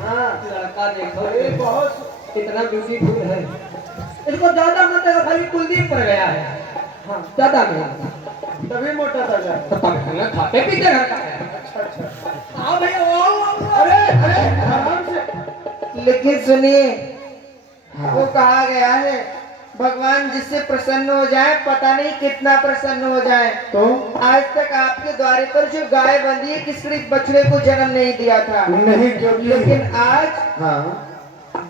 हाँ लड़का देखो, अरे बहुत कितना ब्यूटीफुल है। इसको ज्यादा मत है, खाली कुलदीप पर गया है। हाँ ज्यादा नहीं। तभी मोटा ताजा है। तो तब खाना खाते पीते घर का है। अच्छा अच्छा। आओ भैया, आओ। अरे अरे आराम से। लेकिन सुनिए, हाँ। वो कहा गया है भगवान जिससे प्रसन्न हो जाए पता नहीं कितना प्रसन्न हो जाए। तो आज तक आपके द्वारे पर जो गाय बंधी है किसी बछड़े को जन्म नहीं दिया था, नहीं, क्योंकि लेकिन आज हाँ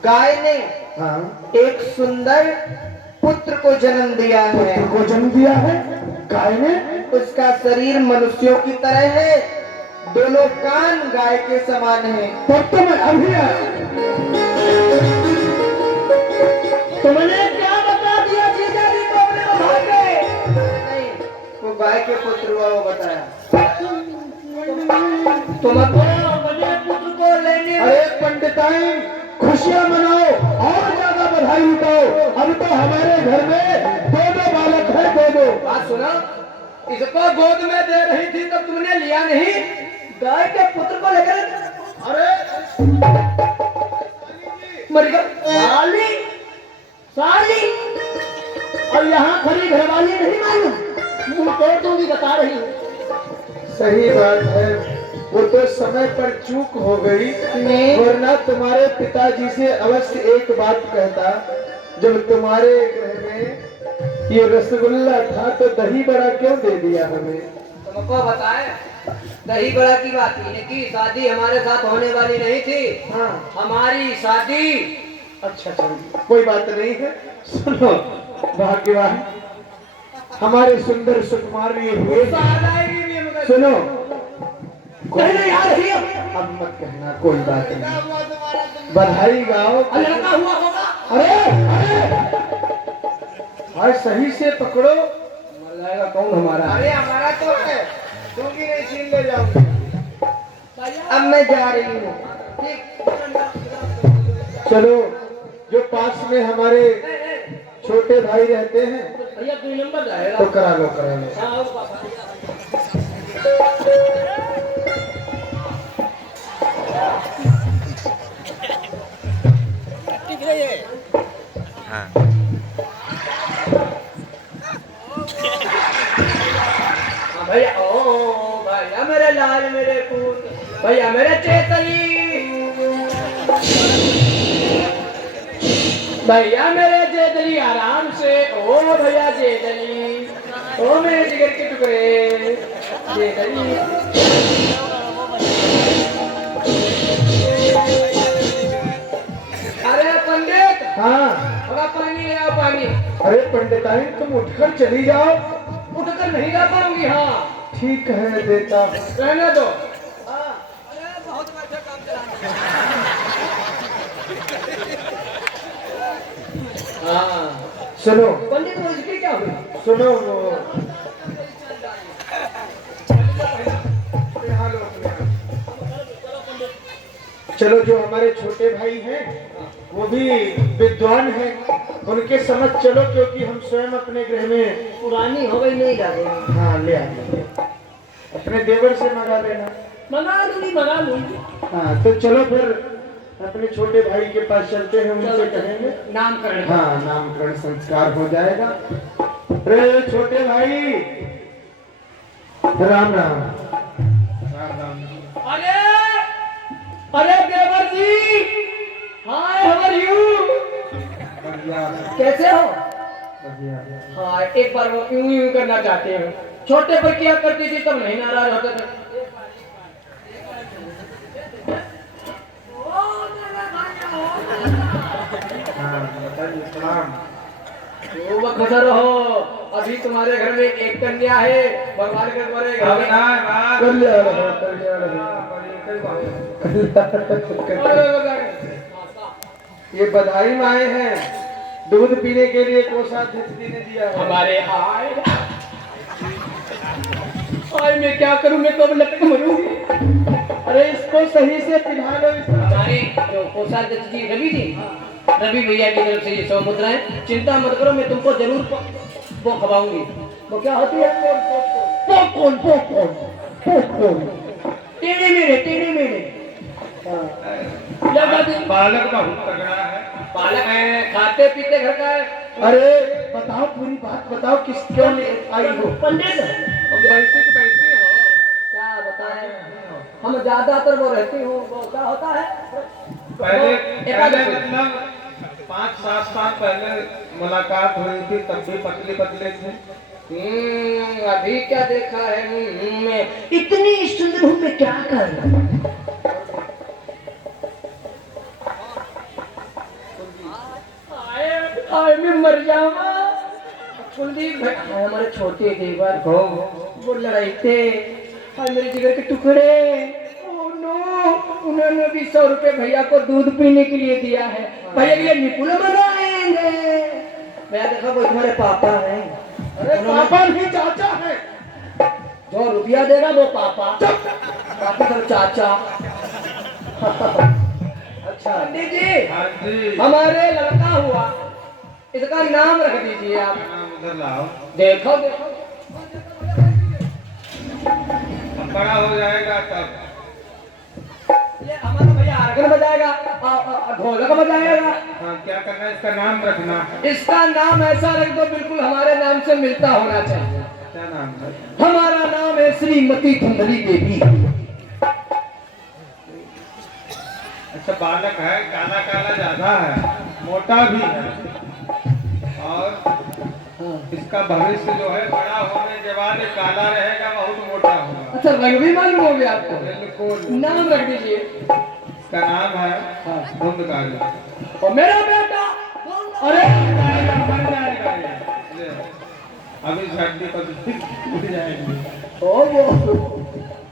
गाय ने हाँ एक सुंदर पुत्र को जन्म दिया है। पुत्र को जन्म दिया है गाय ने। उसका शरीर मनुष्यों की तरह है, दोनों कान गाय के समान है। तब तो मैं अभी आया। तुमने क्या बता दिया जीजा जी को अपने भाई के? नहीं, वो गाय के पुत्र हुआ, वो बताया। तुम अपने पुत्र को लेने अरे पंडिताई, खुशियां मनाओ और ज्यादा बधाई उठाओ। अब तो हमारे घर में दो बालक है, दो। बात सुना, इसको गोद में दे रही थी तब तुमने लिया नहीं। गाय के पुत्र को लेकर अरे मर गया। साली साली, और यहाँ खड़ी घरवाली नहीं मालूम, मुंह तोड़ दूंगी बता रही हूँ। सही बात है, वो तो समय पर चूक हो गई, वरना तुम्हारे पिताजी से अवश्य एक बात कहता। जब तुम्हारे घर में ये रसगुल्ला था तो दही बड़ा क्यों दे दिया हमें? तुमको बताए, दही बड़ा की बात थी कि शादी हमारे साथ होने वाली नहीं थी। हाँ हमारी शादी अच्छा चलिए, कोई बात नहीं है। सुनो भाग्यवान, हमारे सुंदर सुकुमार ये हुए। सुनो, नहीं आ रही है। अब मत कहना, कोई बात नहीं, बधाई गाओ। लड़का हुआ होगा। अरे अरे भाई सही से पकड़ो। मर जाएगा कौन हमारा? अरे हमारा तो है, दूंगी नहीं, छीन ले जाऊंगी। अब मैं जा रही हूँ। चलो, जो पास में हमारे छोटे भाई रहते हैं भैया 2 नंबर जाएगा। तो करा लो, करा लो। हाँ, पापा। हाँ भैया, ओ भैया मेरे लाल, मेरे पूत, भैया मेरे चेतली, भैया मेरे जेदली, आराम से। ओ भैया जेदली, ओ मेरे जिगर के टुकड़े जेदली। अरे पंडित, हाँ, थोड़ा पानी ले आओ, पानी। अरे पंडिताई तुम उठकर चली जाओ। उठकर नहीं जा पाऊंगी। हाँ ठीक है देता। रहने दो। हाँ सुनो पंडित, वो इसकी क्या हुई? सुनो, वो चलो, जो हमारे छोटे भाई हैं वो भी विद्वान हैं, उनके समझ चलो, क्योंकि हम स्वयं अपने गृह में पुरानी हो गई, नहीं जाते। हाँ ले आएंगे। अपने देवर से मंगा लेना। मंगा लूंगी। हाँ तो चलो फिर अपने छोटे भाई के पास चलते हैं, उनसे कहेंगे। नामकरण। हाँ, नामकरण संस्कार हो जाएगा। अरे छोटे भाई, राम राम। अरे अरे देवर जी, हाय, हाउ आर यू? कैसे हो? हाँ, एक बार वो यूं यूं करना चाहते हैं। छोटे पर किया करती थी तब नहीं नाराज होते थे। वो खुश रहो, अभी तुम्हारे घर में एक कन्या है, भगवान के तुम्हारे घर में। कल्याण हो, कल्याण हो। ये बधाई में आए हैं, दूध पीने के लिए कोषाध्यक्ष जी ने दिया है। हमारे आए मैं क्या करूं, मैं कब लटक मरूंगी। अरे इसको सही से पिला लो। हमारे जो कोषाध्यक्ष जी रवि जी, रवि भैया की तरफ से ये 100 मुद्राएं, चिंता मत करो, मैं तुमको जरूर वो खवाऊंगी। वो क्या होती है? Popcorn popcorn popcorn. टेढ़े मेढ़े बालक बहुत तगड़ा है। पालक है, खाते पीते घर का है। अरे बताओ, पूरी बात बताओ, किस क्यों ले आई हो? पंडित बैठे हो क्या बताएं, हम ज्यादातर वो रहती हूँ, वो क्या होता है पहले एकादशी। मतलब 5-7 साल पहले मुलाकात हुई थी, तब भी पतले पतले थे। अभी क्या देखा है? मैं इतनी सुंदर हूँ, मैं क्या कर आए मैं मर जाऊंगा। कुलदीप भाई हमारे छोटे देवर हो वो लड़ाई थे, और मेरे जिगर के टुकड़े। ओह नो, उन्होंने भी 100 रुपए भैया को दूध पीने के लिए दिया है। भैया के लिए निपुल मंगाएंगे। मैं देखा वो तुम्हारे पापा हैं। अरे पापा नहीं, चाचा है। जो रुपया देगा वो पापा, बाकी सब चाचा। अच्छा पंडित जी, हाँ जी। हमारे लड़का हुआ, इसका नाम रख दीजिए आप। नाम उधर लाओ, देखो देखो, अब बड़ा हो जाएगा तब। ये हमारा भैया आर्गन बजाएगा, ढोलक बजाएगा। हाँ, क्या करना है, इसका नाम रखना है। इसका नाम ऐसा रख दो बिल्कुल हमारे नाम से मिलता होना चाहिए। क्या नाम है? हमारा नाम है श्रीमती धुंधली देवी। अच्छा, बालक है, काला काला ज्यादा है, मोटा भी है, और इसका भविष्य जो है बड़ा होने के बाद ये काला रहेगा, बहुत मोटा होगा। अच्छा, रंग भी मालूम हो गया आपको? बिल्कुल। नाम रख दीजिए। इसका नाम है धुंधकारी। और मेरा बेटा, अरे बन जाएगा ये। ले, अभी झंडी पर उठ जाएगी। ओ वो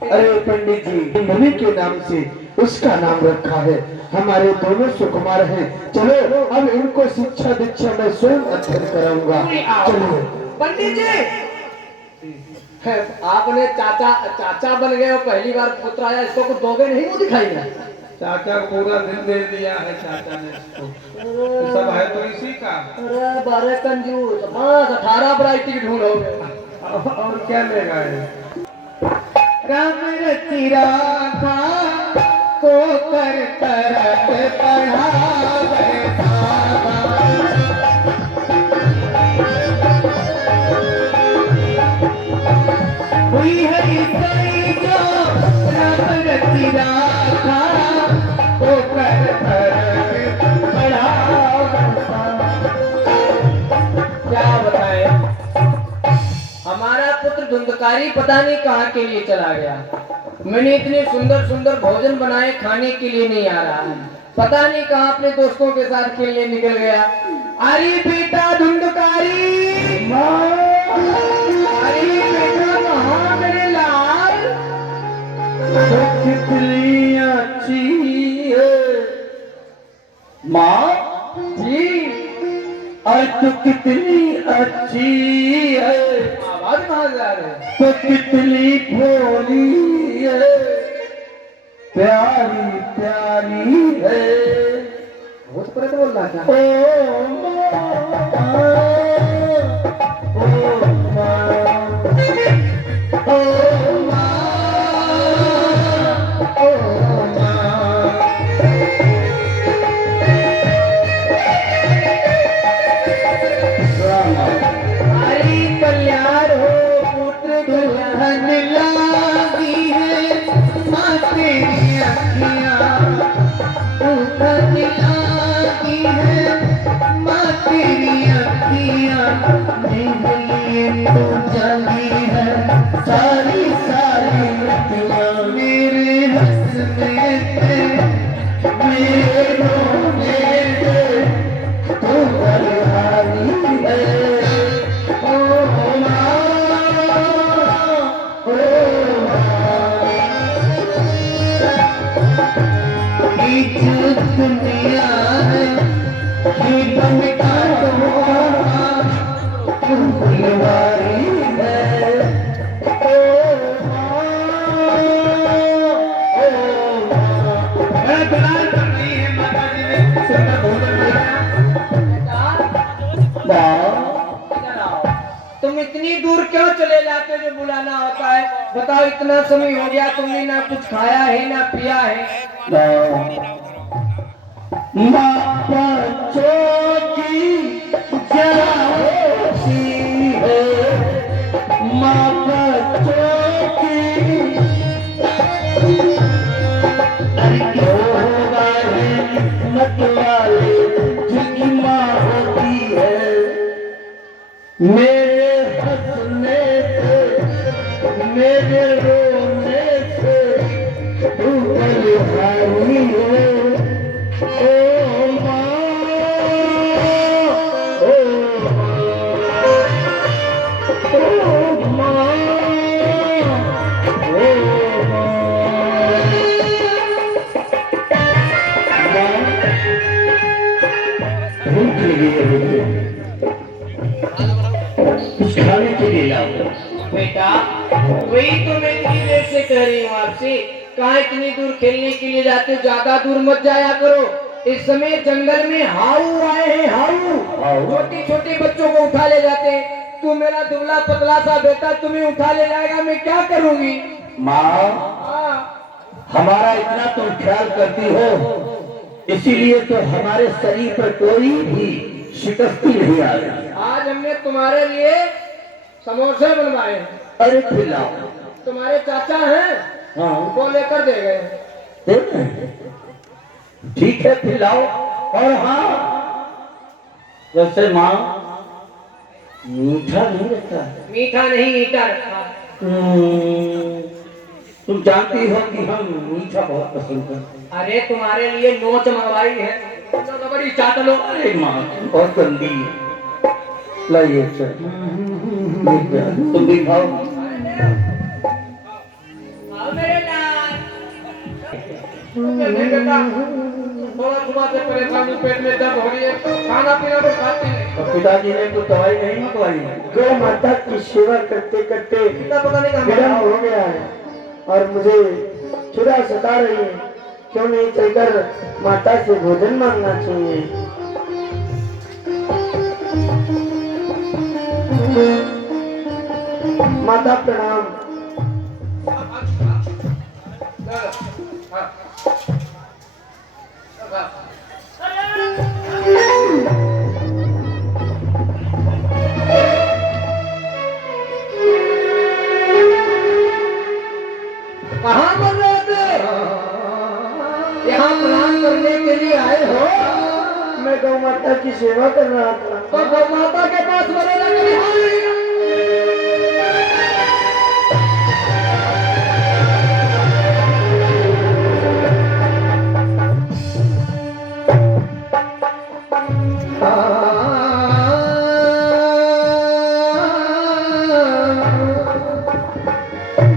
अरे पंडित जी, नबी के नाम से उसका नाम रखा है। हमारे दोनों सुकुमार हैं। चलो अब इनको शिक्षा दीक्षा में स्वयं अध्ययन कराऊंगा। चलो पंडित जी, आपने चाचा बन गए हो, पहली बार पुत्र आया, इसको कुछ दोगे नहीं? वो दिखाएगा। चाचा पूरा दिन दे दिया है चाचा ने इसको। ये सब है तो इसी का। अरे बारे कंजूस, 18 वैरायटी की ढूंढोगे। और क्या लेगा ये? राम रति राखा को कर तरत पढ़ावे हुई है ईसाई जो राम रति राखा को कर तरत पढ़ावे। क्या बताए, हमारा पुत्र धुंधकारी पता नहीं कहाँ के लिए चला गया। मैंने इतने सुंदर सुंदर भोजन बनाए, खाने के लिए नहीं आ रहा है। पता नहीं कहाँ अपने दोस्तों के साथ के लिए निकल गया। अरे बेटा धुंधकारी, अरे बेटा कहाँ मेरे लाल? तो कितनी अच्छी है माँ जी, आज तो कितनी अच्छी है, आवाज कहाँ से आ रही है? तो कितनी भोली है, प्यारी प्यारी है। भूत प्रेत बोल रहा था। ओ माँ, ओ माँ, ओ माँ, ओ माँ। अरे कल्याण हो, पुत्र कल्याण। दुल्हन लागी है माँ तेरी अखियाँ, दुल्हन लागी है माँ तेरी अखियाँ। मेरे तो जगी है सारी सारी रतियाँ, मेरे हंसने से मेरे रोने से तू बलहारी है। दुनिया है ये बंदा फुलवारी है। बड़ा दुलार कर रही है माता जी ने। सुंदर भोजन दिया। तुम इतनी दूर क्यों चले जाते जो बुलाना होता है? बताओ, इतना समय हो गया तुमने ना कुछ खाया है ना पिया है। माँ बच्चों की जरा होती है, माँ बच्चों की मत वाले जिनकी माँ होती है। मेरे हंसने से मेरे रोने से तू बलिहारी है। ओ माँ, ओ माँ, ओ माँ। भूख लगी है, कुछ खाने के लिए लाओ। बेटा, वही तो मैं इतनी देर से कह रही हूँ आपसे, कहाँ इतनी दूर खेलने के लिए जाते हो? ज्यादा दूर मत जाया करो। इस समय जंगल में हाऊ आए हैं, हाऊ। छोटे छोटे बच्चों को उठा ले जाते हैं। तू मेरा दुबला पतला सा बेटा तुम्हें उठा ले जाएगा, मैं क्या करूंगी? माँ, हाँ, हमारा इतना तुम ख्याल करती हो, इसीलिए तो हमारे शरीर पर कोई भी शिकस्ती नहीं आ रही। आज हमने तुम्हारे लिए समोसे बनवाए हैं। अरे खिलाओ। तुम्हारे चाचा हैं, हाँ, वो लेकर दे गए। देना है। ठीक है, खिलाओ। और हाँ, वैसे माँ, मीठा नहीं रखा है। मीठा नहीं, मीठा रखा। तुम जानती हो कि हम मीठा बहुत पसंद करते हैं। अरे तुम्हारे लिए नोच मंगवाई है, तो बड़ी चाट लो। अरे माँ, बहुत गंदी है। लाइए सर, तुम भी खाओ। आओ मेरे लाल। नहीं बेटा, थोड़ा सुबह से परेशानी, पेट में दर्द हो रही है, खाना पीना तो खाते हैं। पिताजी ने तो दवाई नहीं मंगवाई। गौ माता की सेवा करते करते इतना पता नहीं कहाँ विलम्ब हो गया है और मुझे चुरा सता रही है। क्यों नहीं चलकर माता से भोजन मांगना चाहिए। माता प्रणाम। कहाँ मर रहे थे? यहाँ प्रणाम करने के लिए आए हो? मैं गौ माता की सेवा कर रहा था। तो गौ माता के पास मरेगा कभी हारेगा।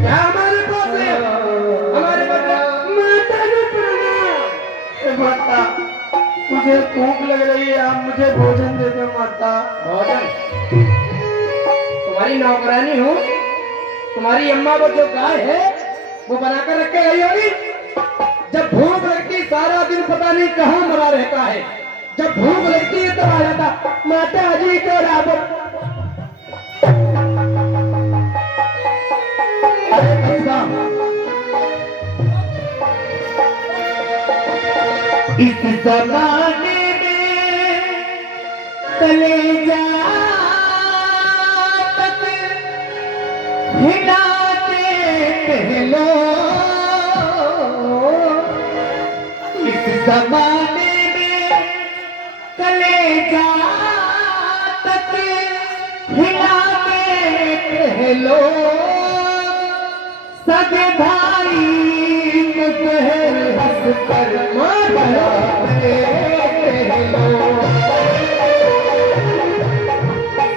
क्या हमारे पास है? हमारे पास है। माता ने प्रणाम। माता, मुझे भूख लग रही है, आप मुझे भोजन दे दो माता। भोजन? तुम्हारी नौकरानी हूँ, तुम्हारी अम्मा वो जो गाय है वो बनाकर रख के गई होगी। जब भूख लगती सारा दिन पता नहीं कहाँ मरा रहता है, जब भूख लगती है तब आ जाता। माता जी को रावण। अरे बच्चा, इस जमाने में कलेजा तक हिलाते पहलो। इस जमाने में कलेजा तक हिलाते पहलो। सगे भाई को जहर हंस कर मारे पहलो।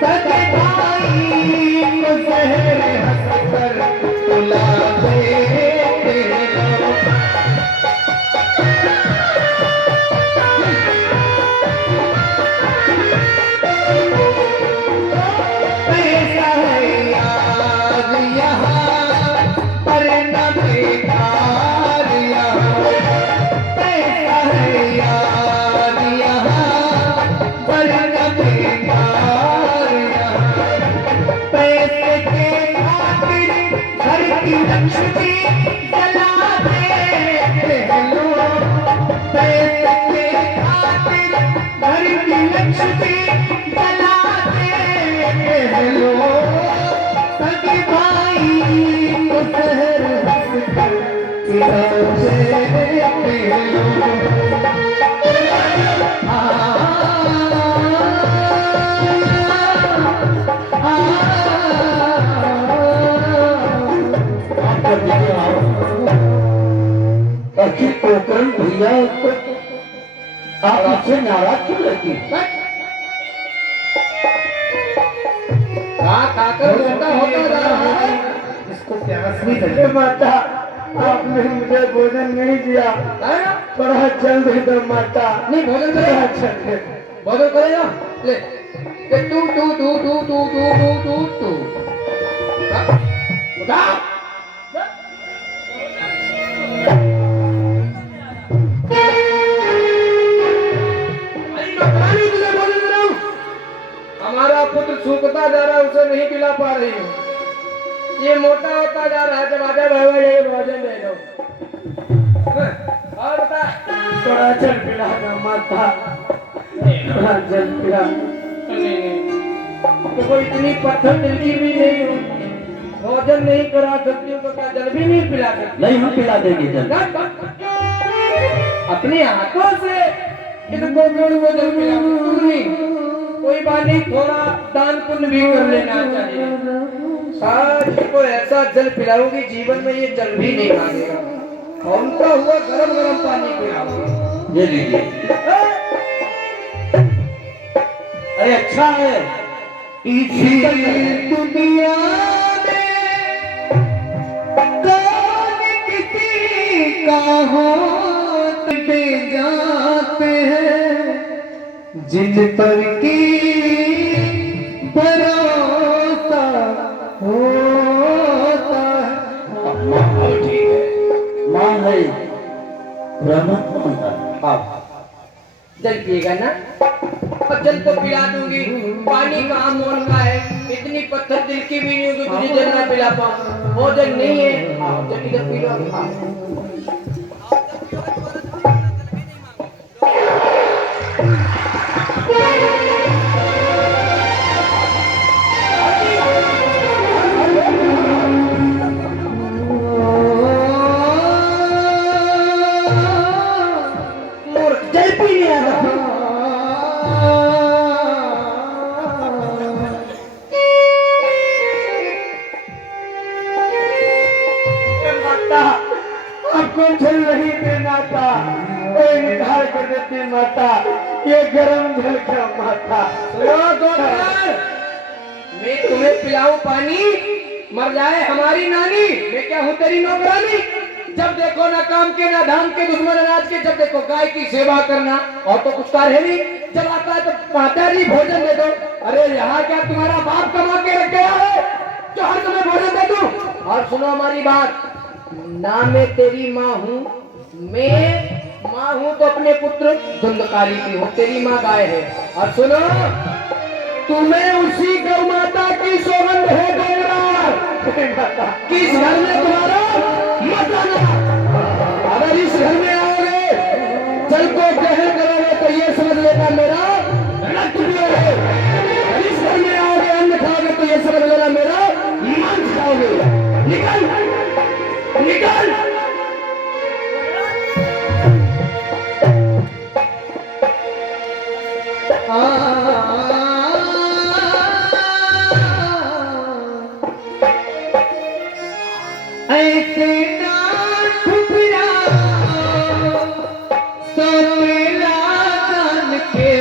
सगे भाई को जहर हंस कर बुलाते पहलो। पैसा है यार यहाँ पर न बेकार यहाँ। पैसा है यार यहाँ पर न बेकार यहाँ। लक्ष्मी जलाते लो सगे भाई को शहर हंसकर चिढ़ाते लो। पोकरण भैया को आप इससे नाराज क्यों लगी? खाकर मोटा होता जा रहा है। इसको प्यास नहीं लगी। माता आपने मुझे भोजन नहीं दिया, बड़ा जल्द दो माता। नहीं भोजन करेगा, भोजन करेगा। ले तू तू तू तू तू तू तू तू तू उठा। हमारा पुत्र सूखता जा रहा है, उसे नहीं पिला पा रही हूँ। ये मोटा होता जा रहा है, जब आजा भाई भोजन दे दो। और बता, थोड़ा जल पिला दो माता, थोड़ा जल पिला। तो कोई इतनी पत्थर दिल की भी नहीं हूँ, भोजन नहीं करा सकती हूँ तो क्या जल भी नहीं पिला सकती? नहीं, हम पिला देंगे जल। अपनी हाथों से इनको वो जल पिला नहीं। कोई बात नहीं, थोड़ा दान पुण्य भी कर लेना चाहिए। आज को ऐसा जल पिलाऊंगी जीवन में ये जल भी नहीं मांगेगा। उनका हुआ गरम गरम पानी पिलाऊंगी। ये लीजिए। अरे अच्छा है, इसी दुनिया में कौन किसी का होते जाते हैं, जिन पर की भरोसा होता है। ठीक है, माँ है ब्रह्मत कौन था? जल पिएगा ना? और जल तो पिला दूंगी, पानी कहाँ मोल का है? इतनी पत्थर दिल की भी नहीं हूँ तो तुझे जल ना पिला पाऊँ। भोजन नहीं है, जल इधर पी लो। जल पी लिया आपको जल नहीं देना था, निकाल कर देती माता, ये गरम जल का माता। मैं तुम्हें पिलाऊं पानी, मर जाए हमारी नानी, मैं क्या हूँ तेरी नौकरानी? जब देखो ना काम के ना धाम के, दुश्मन अनाज के, जब देखो गाय की सेवा करना, और तो कुछ कार्य है नहीं। जब आता है तो माता जी भोजन दे दो। अरे यहाँ क्या तुम्हारा बाप कमा के रख गया है जो हर तुम्हें भोजन दे दूं? और सुनो हमारी बात, ना मैं तेरी माँ हूँ, मैं माँ हूँ तो अपने पुत्र धुंधकारी की हूँ, तेरी माँ गाय है। और सुनो, तुम्हें उसी गौ माता की सौगंध है किस घर में तुम्हारा मत आना। अगर इस घर में आओगे, जल को ग्रहण करोगे तो ये समझ लेना मेरा रक्त प्रिय है। इस घर में आओगे, अन्न खाओगे तो ये समझ लेना मेरा मांस खाओगे। निकल निकल। ऐसे ना ठुकरा सोला जान के,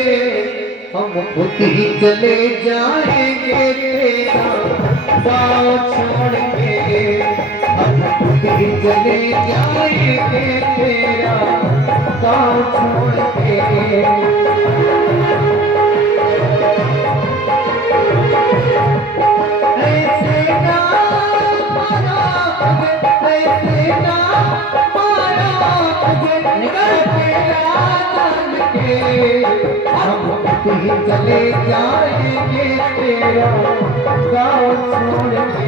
हम खुद ही चले जाएंगे तेरा गाँव छोड़ के। हम खुद ही चले जाएंगे तेरा गाँव छोड़ के। चले जाएंगे तेरा गाँव छोड़ के।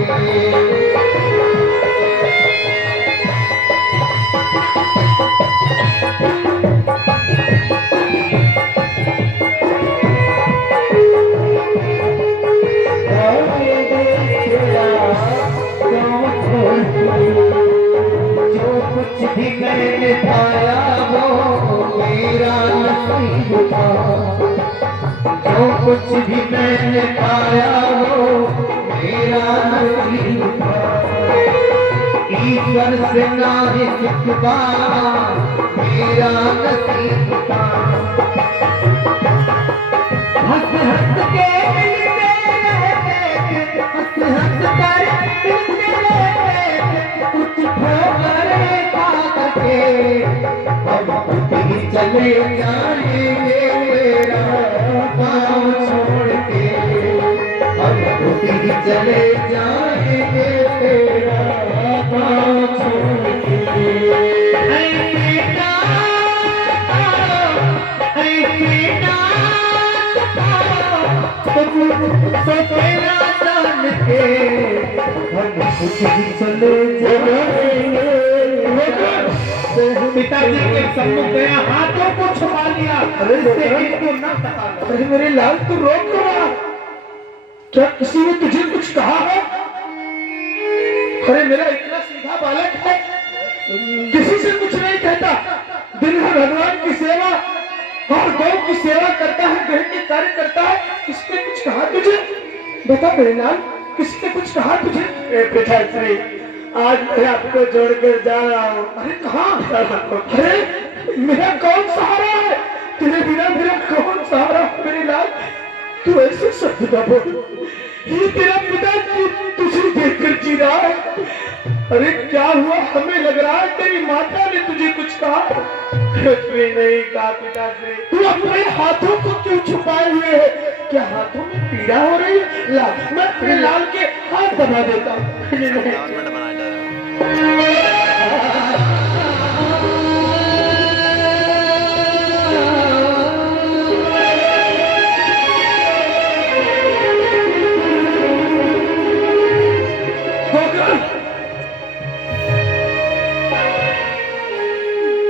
जो कुछ भी मैंने पाया हो मेरा नसीब था। ईश्वर से ना ही शिकवा मेरा नसीब था। हंस हंस के मिलते रहते थे, हंस हंस कर मिलते रहते थे, कुछ ठोकरे खा करके हम खुद ही चले जाएंगे मेरा गाँव छोड़ के। हम खुद ही चले जाएंगे तेरा गाँव छोड़ के। ऐ बेटा तो तेरा जान के हम खुद ही चले जाएंगे। पिताजी के सम्मुख गया, हाथों को छुपा लिया। अरे मेरे लाल तू रोक तो रहा, क्या किसी ने तुझे कुछ कहा है? अरे मेरा इतना सीधा बालक है, किसी से कुछ नहीं कहता, दिन भर भगवान की सेवा और गौ की सेवा करता है, घर के कार्य करता है। किसने कुछ कहा तुझे? बता मेरे लाल, किसने कुछ कहा तुझे? पिताश्री, आज मैं आपको छोड़कर जा रहा हूँ। अरे कहाँ? अरे मेरा कौन सहारा है? तेरे बिना मेरा कौन सहारा है मेरे लाल? तू ऐसे शब्द न बोल, ये तेरा पिता तुझे देखकर जी रहा है। अरे क्या हुआ? हमें लग रहा है तेरी माता ने तुझे कुछ कहा। कुछ भी नहीं कहा पिताश्री। तू अपने हाथों को क्यों छुपाए हुए है? क्या हाथों में पीड़ा हो रही है? ला, मैं अपने लाल के हाथ दबा देता हूँ।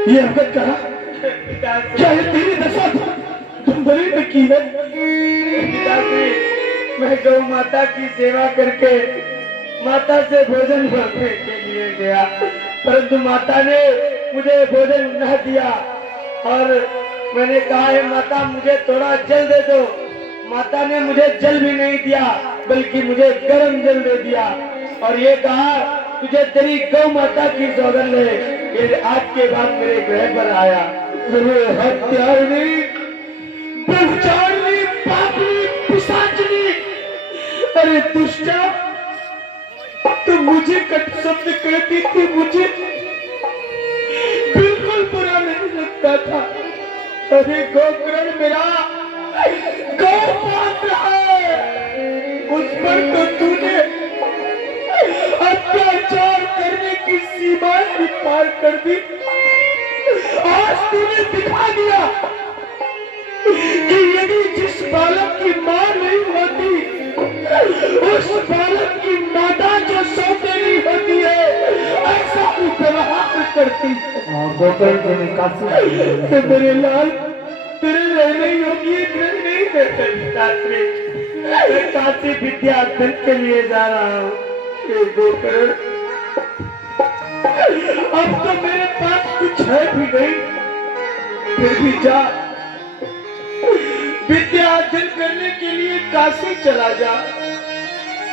ये हरकत करा, क्या ये तेरी दशा तुम बड़ी में की है? पिताश्री, मैं गौ माता की सेवा करके माता से भोजन मांगने के लिए गया, परंतु माता ने मुझे भोजन न दिया और मैंने कहा है माता मुझे थोड़ा जल दे दो। माता ने मुझे जल भी नहीं दिया, बल्कि मुझे गर्म जल दे दिया और ये कहा तुझे तेरी गौ माता की सौगंध है, ये आज के बाद मेरे गृह पर आया। हत्यारिणी, व्यभिचारिणी, पापी, पिशाचिनी, अरे दुष्टा, तो मुझे कट शब्द कहती थी, मुझे बिल्कुल बुरा नहीं लगता था। अरे गोकर्ण मेरा गौपात्र है, उस पर तो तूने अत्याचार करने की सीमाएं भी पार कर दी। आज तूने दिखा दिया कि यदि जिस बालक की मां नहीं होती, उस बालक की माता जो सौतेली होती है, ऐसा ही व्यवहार करती है। मेरे लाल, तेरे रहने योग्य घर नहीं रहते पिताश्री। मैं काशी विद्यार्थन के लिए जा रहा हूँ। गोकर्ण, अब तो मेरे पास कुछ है भी नहीं, फिर भी जा, विद्या अर्जन करने के लिए काशी चला जा।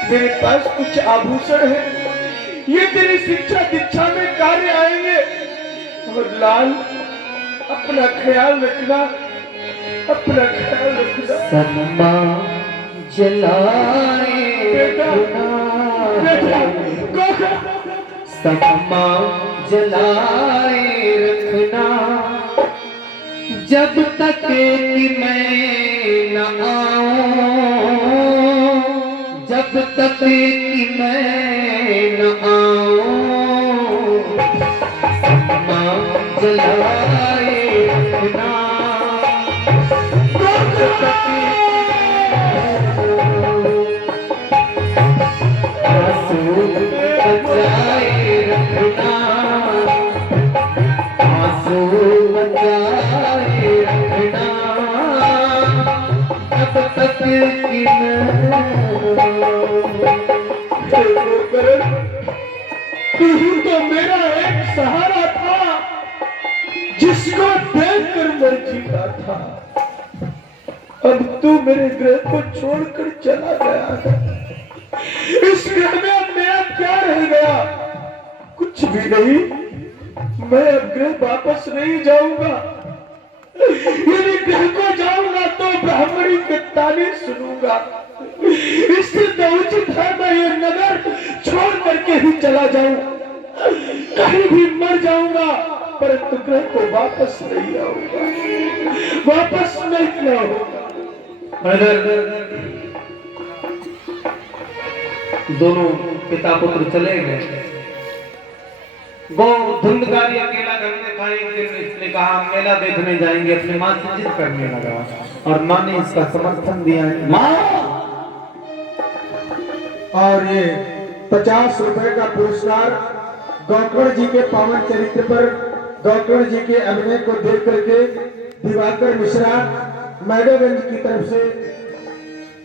मेरे पास कुछ आभूषण है, ये तेरी शिक्षा दीक्षा में कार्य आएंगे। और लाल, अपना ख्याल रखना, अपना ख्याल रखना। सनमा जलाए सनमा जलाए रखना, जब तक कि मैं न आऊं, जब तक कि मैं न आऊं, सनमा जलाए रखना, जब तक आंसू बचाए रखना, आंसू बचाए रखना, जब तक कि तू तो मेरा एक सहारा था, जिसको देखकर मैं जीता था। अब तू मेरे ग्रह को छोड़कर चला गया है। इस ग्रह में अब मेरा क्या रह गया? कुछ भी नहीं। मैं अब ग्रह वापस नहीं जाऊंगा। यदि ग्रह को जाऊंगा तो ब्राह्मणी के ताने सुनूंगा। इससे तो उचित है मैं ये नगर छोड़ करके ही चला जाऊं। कहीं भी मर जाऊंगा, परंतु ग्रह को वापस नहीं आऊंगा, वापस नहीं आऊंगा। दोनों पिता पुत्र चले गए। गो धुंधकारी अकेला घर में था। एक दिन इसने कहा हम मेला देखने जाएंगे, अपनी माँ से जिद करने लगा और माँ ने इसका समर्थन दिया। माँ, और ये 50 रुपए का पुरस्कार गौकर्ण जी के पावन चरित्र पर गौकर्ण जी के अभिनय को देख करके दिवाकर मिश्रा मैडोगंज की तरफ से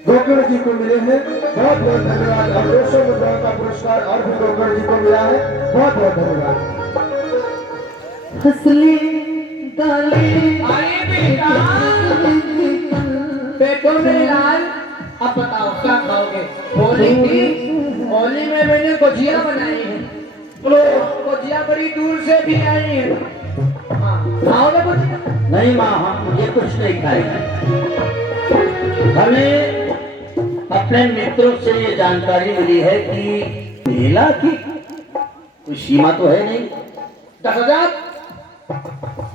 गौकर्ण जी को मिले हैं। बहुत बहुत धन्यवाद। और 200 मुद्राओं का पुरस्कार और भी गौकर्ण जी को मिला है। बहुत बहुत धन्यवाद। अरे बेटा, पेटों में लाल, अब बताओ क्या खाओगे? होली थी, होली में मैंने गुजिया बनाई है। गुजिया बड़ी दूर से भी आई है। हाँ, खाओगे गुजिया? नहीं माँ, हम ये कुछ नहीं खाएंगे। हमें अपने मित्रों से ये जानकारी मिली है कि मेला की कोई सीमा तो है नहीं। 10,000,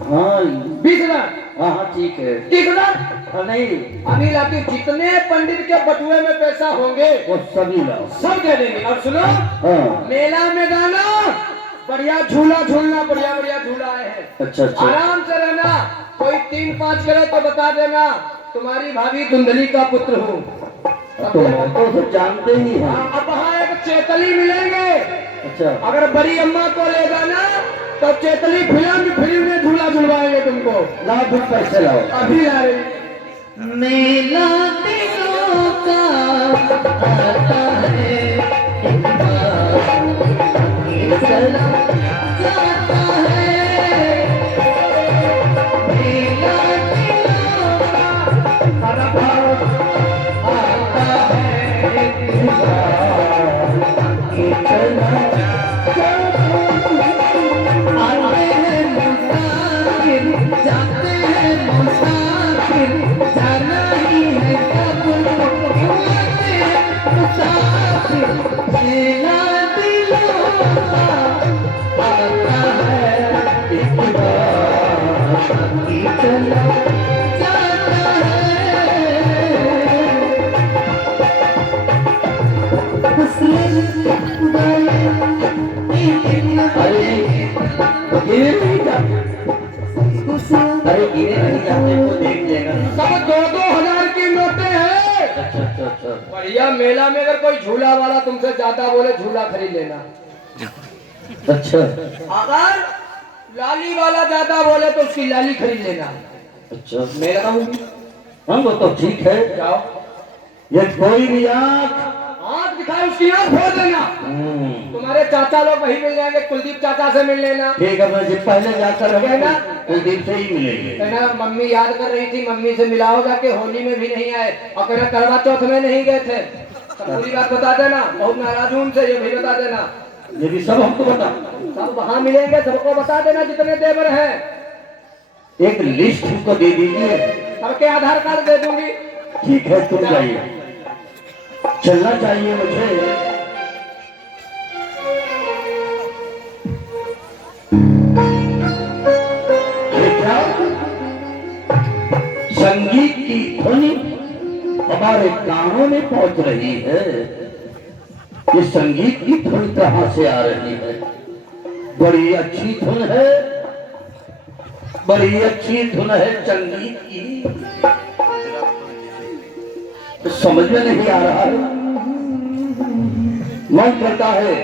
हाँ 20,000, हाँ ठीक है। 30,000 हाँ, नहीं अभी लाती। जितने पंडित के बटुए में पैसा होंगे वो सभी लाओ। सब दे देंगे। और सुनो, हाँ मेला में जाना, बढ़िया झूला झूलना, बढ़िया बढ़िया झूला है। अच्छा अच्छा। आराम से रहना। कोई 3-5 करे तो बता देना, तुम्हारी भाभी धुंधली का पुत्र हूँ। तो जानते ही हैं। अब वहाँ एक चेतली मिलेंगे। अच्छा, अगर बड़ी अम्मा को ले जाना तो चेतली फिल्म में झूला झुलवाएंगे तुमको। लाओ फिर पैसे लाओ। अभी ला रही। मेला दिलों का आता है, एक बार चला जाता है। मेला दिलों का आता है, एक बार चला जाता है। आते हैं मुसाफिर, जाते हैं मुसाफिर, जाना ही है कब, आते हैं मुसाफिर। मेला दिलों का आता है, एक बार चला जाता है। अरे गिरे नहीं जाते को देख लेगा। सब 2-2 हजार की नोटें हैं। अच्छा। बढ़िया। मेला में अगर कोई झूला वाला तुमसे ज्यादा बोले, झूला खरीद लेना। अच्छा अगर लाली वाला ज्यादा बोले तो उसकी लाली खरीद लेना। अच्छा, मैं लगाऊंगी। हाँ वो तो ठीक है। जाओ, ये कोई भी आँख आँख दिखाए उसकी आँख फोड़ देना। तुम्हारे चाचा लोग वही मिल जाएंगे, कुलदीप चाचा से मिल लेना। ठीक है, मैं जब पहले जाकर कहना कुलदीप से ही मिलेंगे। कहना मम्मी याद कर रही थी, मम्मी से मिलाओ जाके, होली में भी नहीं आए। और कहना करवा चौथ में नहीं गए थे। सब पूरी बात बता देना। बहुत नाराज हूँ उनसे, ये भी बता देना। ये भी सब हमको बता। सब वहाँ मिलेंगे, सबको बता देना जितने देवर हैं। एक लिस्ट हमको दे दीजिए। सबके आधार कार्ड दे दूंगी। ठीक है, तुम जाइए। चलना चाहिए मुझे। ये क्या? संगीत की ध्वनि हमारे कानों में पहुंच रही है। ये संगीत की धुन कहां से आ रही है? बड़ी अच्छी धुन है, बड़ी अच्छी धुन है संगीत की। समझ में नहीं आ रहा है। मन करता है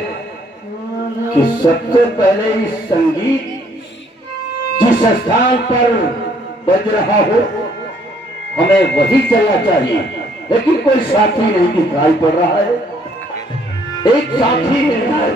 कि सबसे पहले इस संगीत जिस स्थान पर बज रहा हो हमें वही चलना चाहिए, लेकिन कोई साथी नहीं दिखाई पड़ रहा है। एक साथी मिलना है।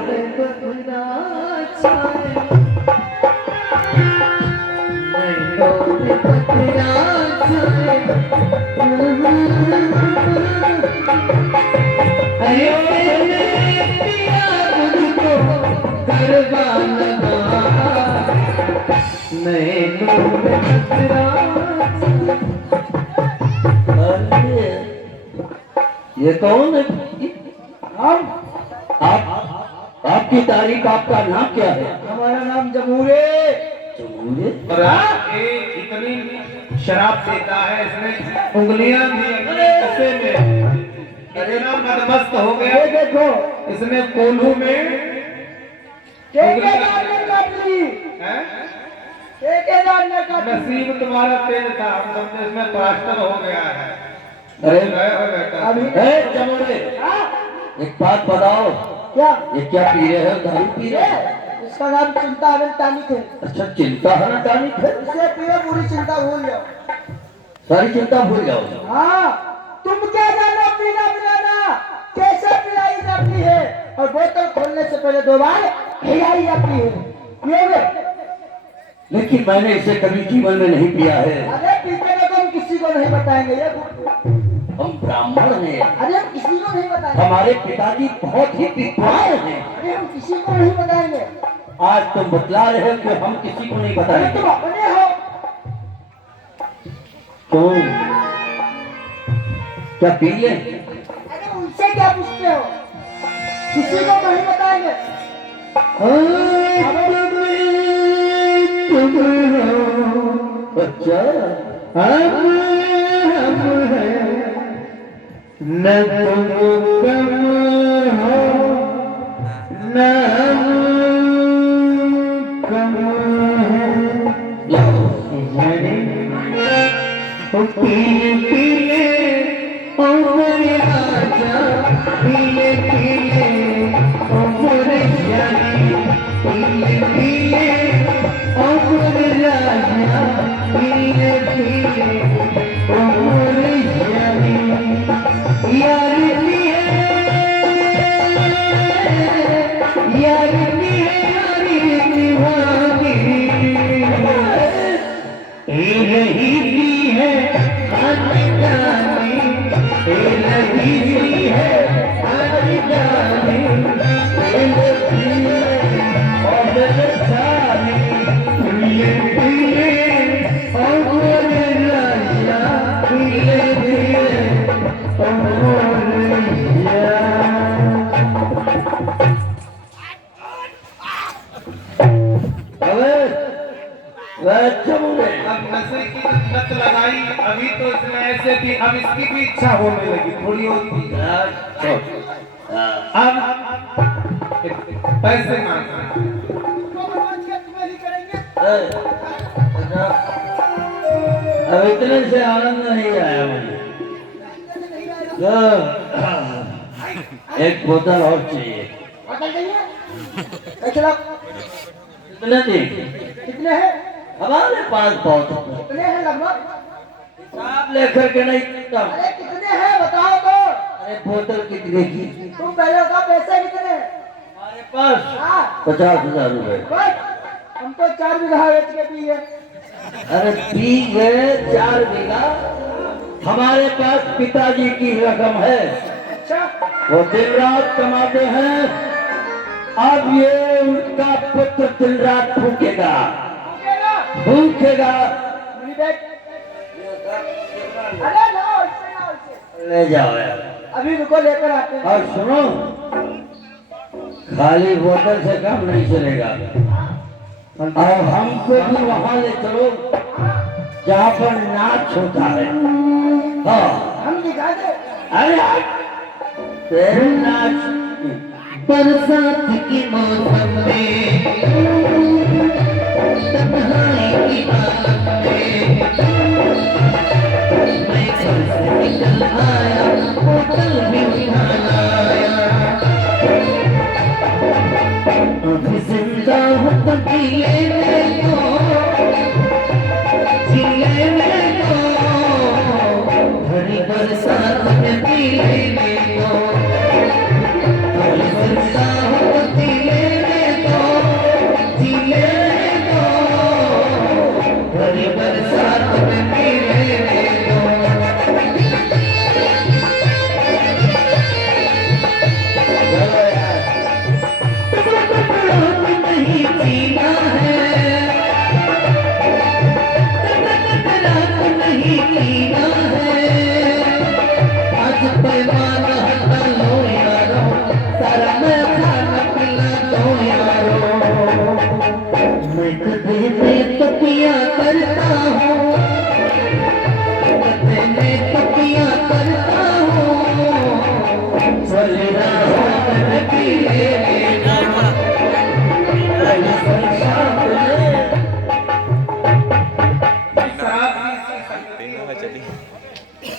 ये कौन है? हम आपकी तारीफ, आपका नाम क्या है? हमारा नाम जमूरे। जमूरे? और ये इतनी शराब देता है, इसमें उंगलियां भी अपने कसे में इतना मदमस्त हो गया। ये देखो इसने कोल्हू में ठेकेदार ने काट ली, हैं? ठेकेदार ने काट ली। नसीब तुम्हारा तेज था, हम समझे इसमें प्लास्टर हो गया है। अरे गए हो बेटा। अभी जमूरे, हाँ, एक बात बताओ, क्या ये क्या पी रहे हो? दारू पी रहे हो? ये इसका नाम चिंता अनंत टानिक है। अच्छा, चिंता है ना टानिक है? इसे पियो, पूरी चिंता भूल जाओ। सारी चिंता भूल जाओ। हाँ, तुम क्या जानो पीना पिलाना कैसे पिलाई जाती है, और बोतल खोलने से पहले 2 बार हिलाई जाती है। पियोगे? लेकिन मैंने इसे कभी जीवन में नहीं पिया है। अरे पीते में तो हम किसी को नहीं बताएंगे ये। हम ब्राह्मण हैं, अरे हम किसी को नहीं बताएंगे। हमारे पिताजी बहुत ही विद्वान हैं। अरे हम किसी को नहीं बताएंगे। आज तुम बतला रहे हो कि हम किसी को नहीं अरे बताएंगे। तुम अपने हो। क्यों? क्या पी ले? अरे उनसे क्या पूछते हो? किसी को नहीं बताएंगे। अच्छा, हम हैं न तुम कम हो न हम कम हैं। पीले पीले उम्र राजा, पीले पीले उम्र जानी, पीले पीले उम्र राजा, पीले पीले उम्र जानी। यार की है, यार की है यारी दीवानी, रही की है अनजानी, रही की है अनजानी, और जानी, पीले पीले और राजा, पीले पीले और अब नशे की जब लत लगाई, अभी तो इसने ऐसे थी, अब इसकी भी इच्छा होने लगी, थोड़ी होती। अब पैसे मांग रहे हैं। तुम्हें नहीं करेंगे। अब इतने से आनंद नहीं आया मुझे। एक बोतल और चाहिए। बोतल चाहिए? चलो, कितने दी? कितने हैं? हमारे पास बहुत है। कितने हैं लगभग? हिसाब लेकर के नहीं देता। अरे कितने हैं बताओ तो। अरे बोतल कितने की? तुम पहले बताओ पैसे कितने हैं? हमारे पास हाँ 50,000 रुपए। बस, हम तो 4 बीघा बेच के पी गए। अरे पी गए 4 बीघा? हमारे पास पिताजी की रकम है, अच्छा, वो दिन रात कमाते हैं। अब ये उनका पुत्र दिन रात भूखेगा, भूखेगा। मेरी बैग। अरे लाओ, इससे लाओ, इससे। ले जाओ यार। अभी रुको, लेकर आते हैं। और सुनो, खाली बोतल से काम नहीं चलेगा। और हमको भी वहां ले चलो जहाँ पर नाच होता है। हाँ, हम दिखा दे। अरे यार, तेरे नाच बरसात की मौसम में, तन्हाई की रात में, मैं घर से निकल आया, बोतल भी उठा लाया। अभी जिंदा हूँ तो जिए में दो, जिए में दो, भरी बरसात में पीले में दो, भरी बरसात में पीले में दो, जिए में दो, भरी बरसात में पीले में दो।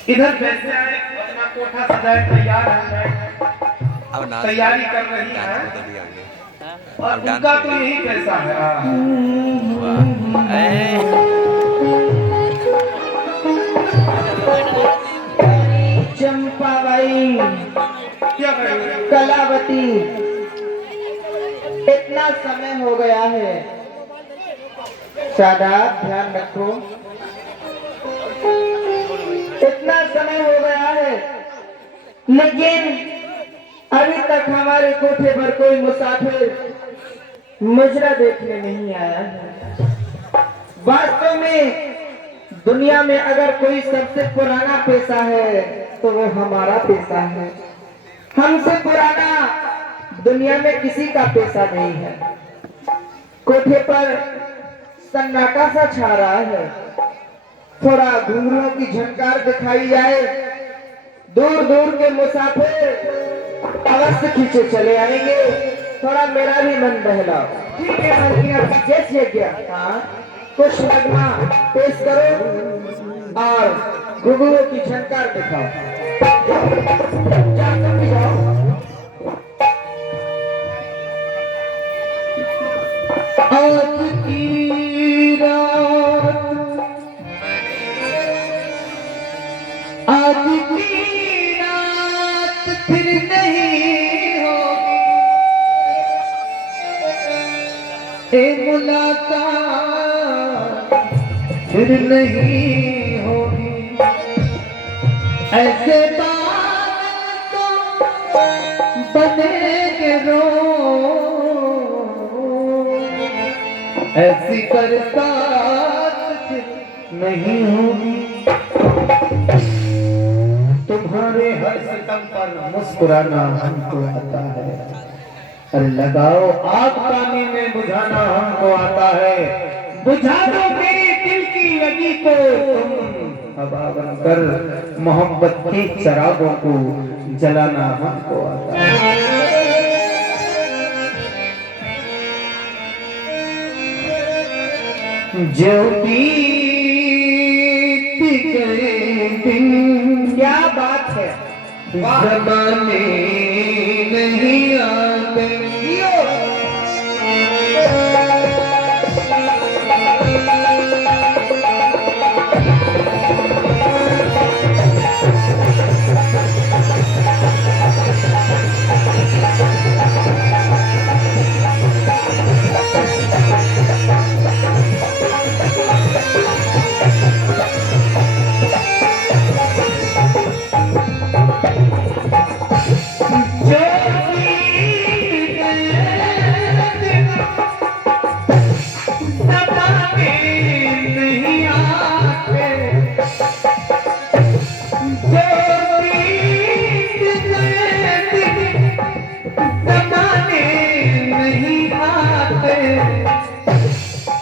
इधर वैसे आए, अपना कोठा सजाए, तैयार है, अब डांस तैयारी कर रही है डांस बदल गया। और उनका तो यही पैसा है। वाह चंपाबाई, क्या करें? कलावती, इतना समय हो गया है, शादाब ध्यान रखो, इतना समय हो गया है, लेकिन अभी तक हमारे कोठे पर कोई मुसाफिर मुजरा देखने नहीं आया है। वास्तव में दुनिया में अगर कोई सबसे पुराना पेशा है तो वो हमारा पेशा है। हमसे पुराना दुनिया में किसी का पेशा नहीं है। कोठे पर सन्नाटा सा छा रहा है, थोड़ा घुंघरुओं की झनकार दिखाई जाए, दूर दूर के मुसाफिर अवश्य खींचे चले आएंगे, थोड़ा मेरा भी मन बहलाओ। ठीक है मलकिन, जैसे आज्ञा। हाँ, कुछ नगमा पेश करो और घुंघरुओं की झनकार दिखाओ। जा तुम भी जाओ। आज की रात, आज की रात फिर नहीं होगी, ए मुलाकात फिर नहीं होगी, ऐसे बात तो बनेंगे रोज, ऐसी बरसात फिर नहीं होगी। तुम्हारे हर सितम पर मुस्कुराना हमको आता है, अरे लगाओ आग पानी में बुझाना हमको आता है, बुझा दो मेरे दिल की लगी को तुम, हवा बनकर मोहब्बत के चरागों को जलाना हमको आता है। जो बीत गए दिन, क्या बात है, ज़माने नहीं आते।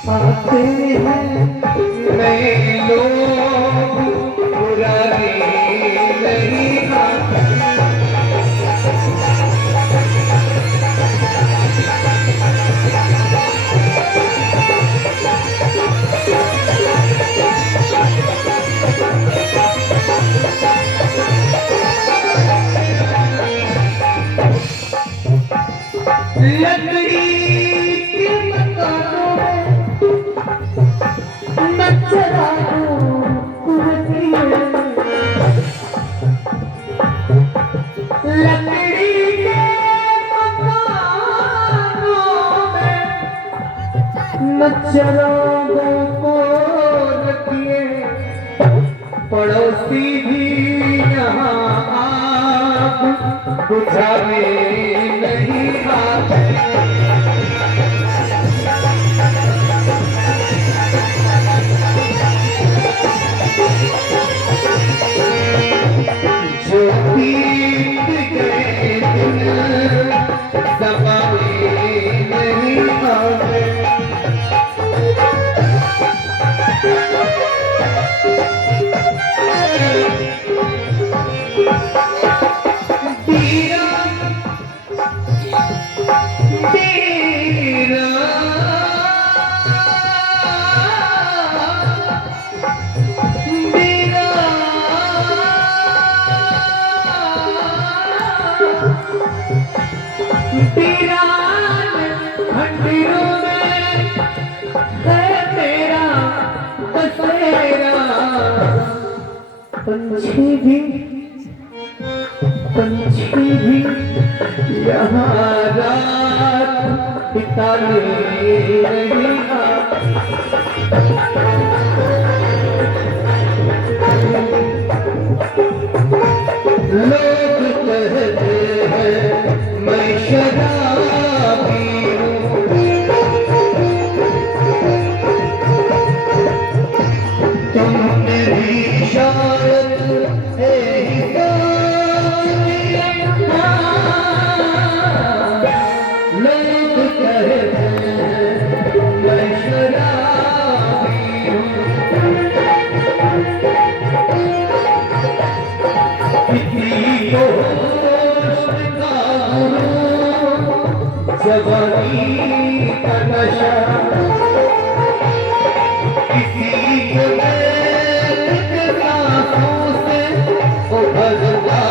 आते हैं नए लोग, पुराने नहीं आते। लकड़ी के मकानों में नचरानों कुर्ती है, लकड़ी के मकानों में नचरानों को रखिए, पड़ोसी भी यहाँ आग बुझाने नहीं आते। जो बीत गए दिन ज़माने नहीं आते। भी पंछी भी यहाँ रात बिताने नहीं लोग कहते हैं मैं शराबी हूँ, तुमने भी शायद लोग कहते हैं मैं शराबी हूँ, किसी को जवानी का नशा, किसी को सांसों से उभरता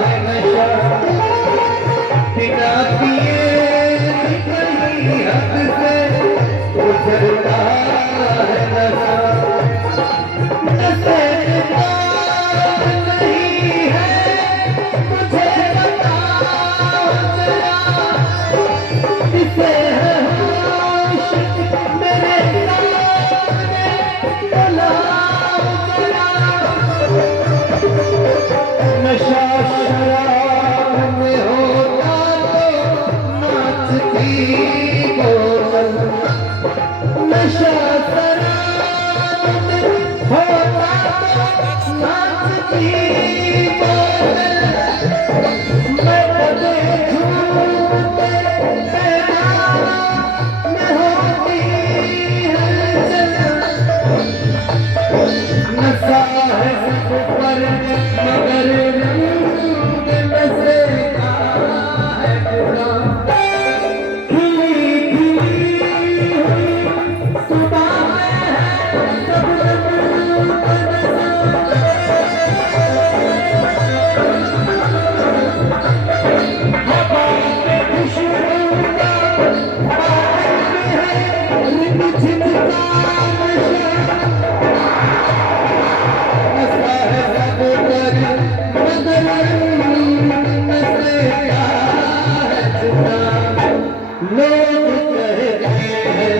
है नशा, बिना पिए कहीं हद से गुजरता है नशा, नशे का नहीं है मुझे बताओ जरा, किसे है होश मेरे सामने बुलाओ जरा, नशा शराब में होता तो नाचती बोतल, नशा शराब में होता तो नाचती बोतल, मैं कदे झूठे पैगाम में होती है जन्नत, नशा है सब पर मगर रंग नशे का है बुरा, खिली खिली हुई सुबह में है सब रंग हवा के खुशबू का बाहर में है रिम झिम का नशा, नशा है सब पर मगर नशे का है जुदा, लोग कहते हैं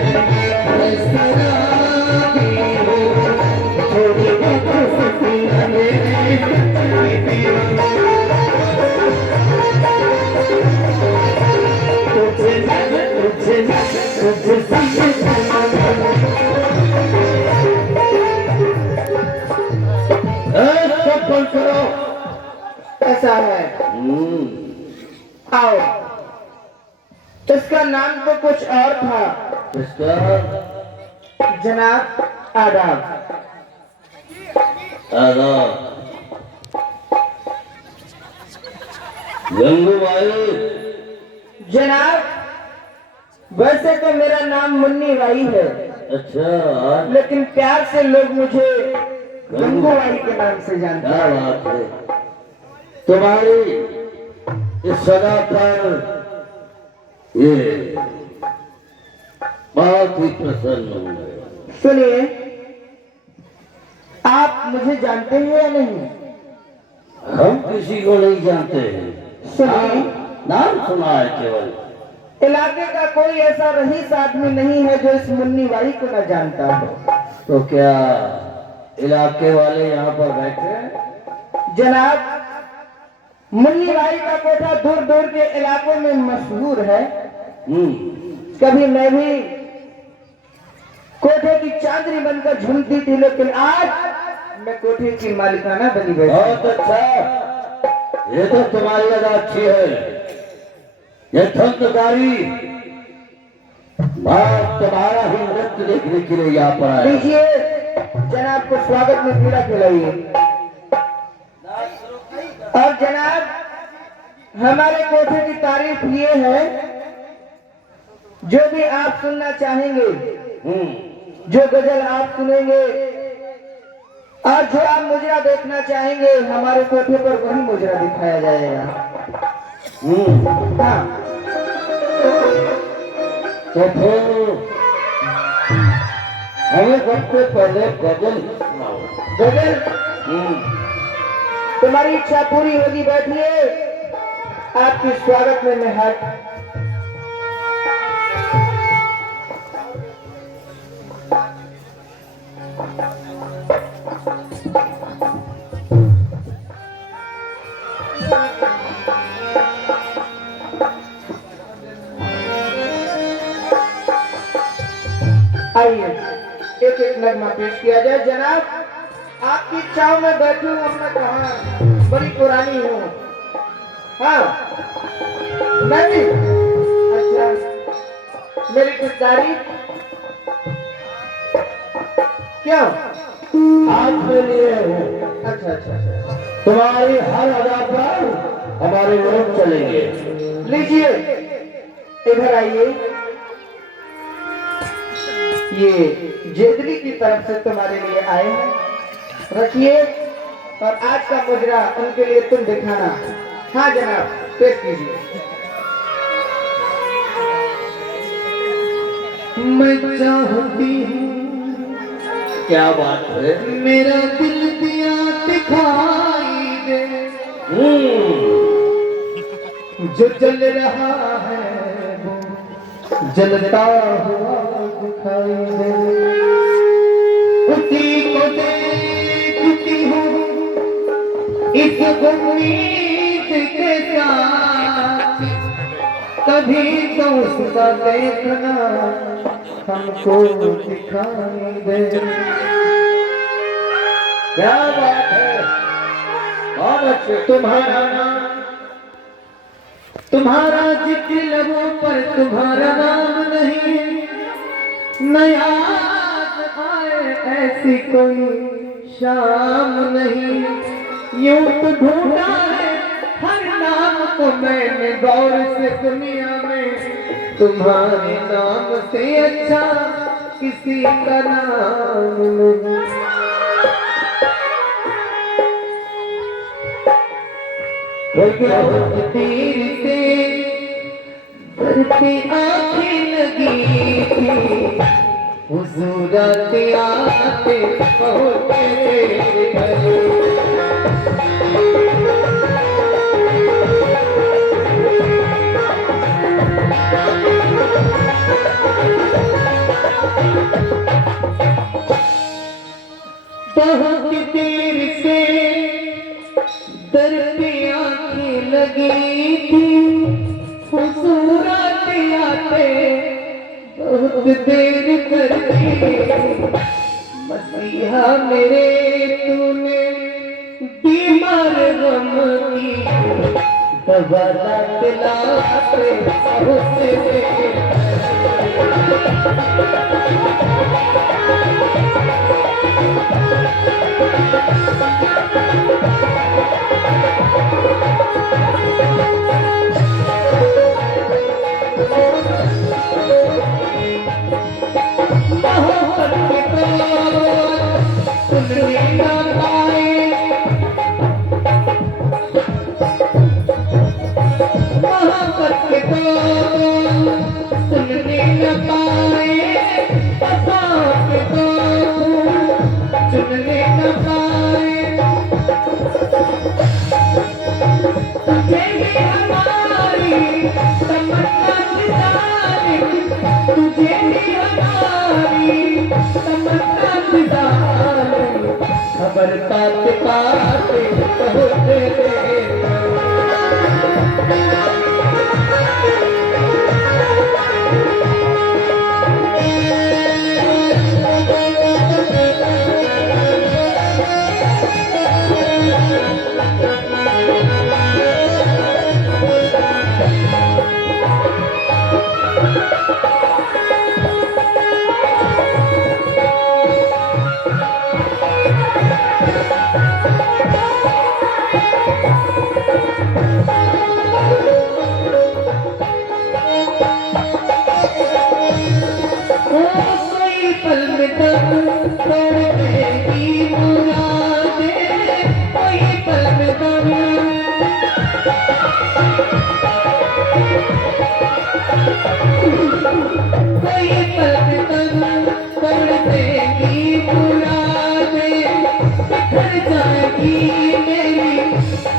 मैं शराबी हूँ, थोड़ी बहुत सफिया मेरी सच्ची दीवानी, तुझे सब बंद करो, ऐसा है। आओ, इसका नाम तो कुछ और था, इसका जनाब आदाब, आदाब गंगूबाई। जनाब वैसे तो मेरा नाम मुन्नी बाई है, अच्छा, लेकिन प्यार से लोग मुझे गंगूबाई के नाम से जानते हैं। क्या बात है, तुम्हारी इस सदा पर ये बहुत ही प्रसन्न हूँ। सुनिए, आप मुझे जानते हैं या नहीं? हम किसी को नहीं जानते हैं, सुनिए, नाम सुना है केवल। इलाके का कोई ऐसा रईस आदमी नहीं है जो इस मुन्नी बाई को न जानता हो। तो क्या इलाके वाले यहाँ पर बैठे हैं? जनाब, मुन्नी बाई का कोठा दूर दूर के इलाकों में मशहूर है। कभी मैं भी कोठे की चांदनी बनकर झूमती थी, लेकिन आज मैं कोठे की मालिकाना बनी बैठी। बहुत अच्छा, ये तो तुम्हारी अदा अच्छी है। ये धंधकारी बात तुम्हारा ही नृत्य देखने के लिए यहाँ पर आया। लीजिए, जनाब को स्वागत में पीड़ा खिलाइए। और जनाब, हमारे कोठे की तारीफ ये है, जो भी आप सुनना चाहेंगे, जो गजल आप सुनेंगे और जो आप मुजरा देखना चाहेंगे, हमारे कोठे पर वही मुजरा दिखाया जाएगा। हाँ, तो फिर हमें सबसे पहले गजल सुनाओ। गजल? तुम्हारी इच्छा पूरी होगी, बैठिए। आपके स्वागत में मैं हाथ आइए एक एक नगमा पेश किया जाए। जनाब, आपकी इच्छाओं में बैठी हूँ, अपना कहा बड़ी पुरानी हूँ। हाँ, मैं भी। अच्छा, मेरी कुछ तारीफ क्यों? आपके लिए हूँ। अच्छा अच्छा, तुम्हारी हर अदा पर हमारे लोग चलेंगे। लीजिए, इधर आइए। ये जेदली की तरफ से तुम्हारे लिए आए हैं, रखिए। और आज का मुजरा उनके लिए तुम दिखाना। हाँ जनाब, पेश कीजिए। मैं चाहती हूँ, क्या बात है, मेरा दिल दिया दिखाई दे, जो जल रहा है वो जलता हुआ दिखाई दे, उसी को देखती हूँ इस उम्मीद के साथ, कभी तो उसका देखना हमको दिखाई दे। क्या बात है, बहुत अच्छे। तुम्हारा नाम, तुम्हारा जिक्र लबों पर, तुम्हारा नाम नहीं, न याद आए ऐसी कोई शाम नहीं। यूं तो ढूंढा है हर नाम को मैंने गौर से दुनिया में, तुम्हारे नाम से अच्छा किसी का नाम नहीं। तीर से घर पे आंखें लगी थी, हुजूर आते आते पहुंचे। बहुत देर से दर पे आंखें लगी थी, हुजूर आते आते बहुत देर कर दी। मसीहा मेरे तूने बीमार गम की दवा दिलाते पहुंचे।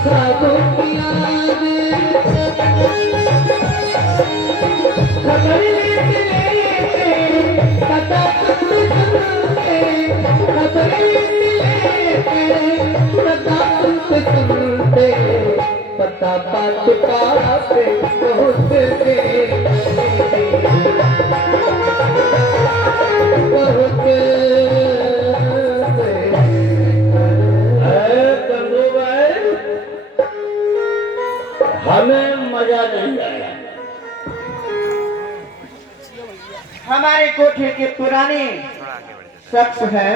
ख्वाबों की याद खबर लेते पता सुनते खबर लेते पता सुनते पता पात पाते पहुँचते हमें मजा नहीं आया। हमारे कोठे के पुराने थोड़ा आगे बढ़ जाता शख्स हैं, है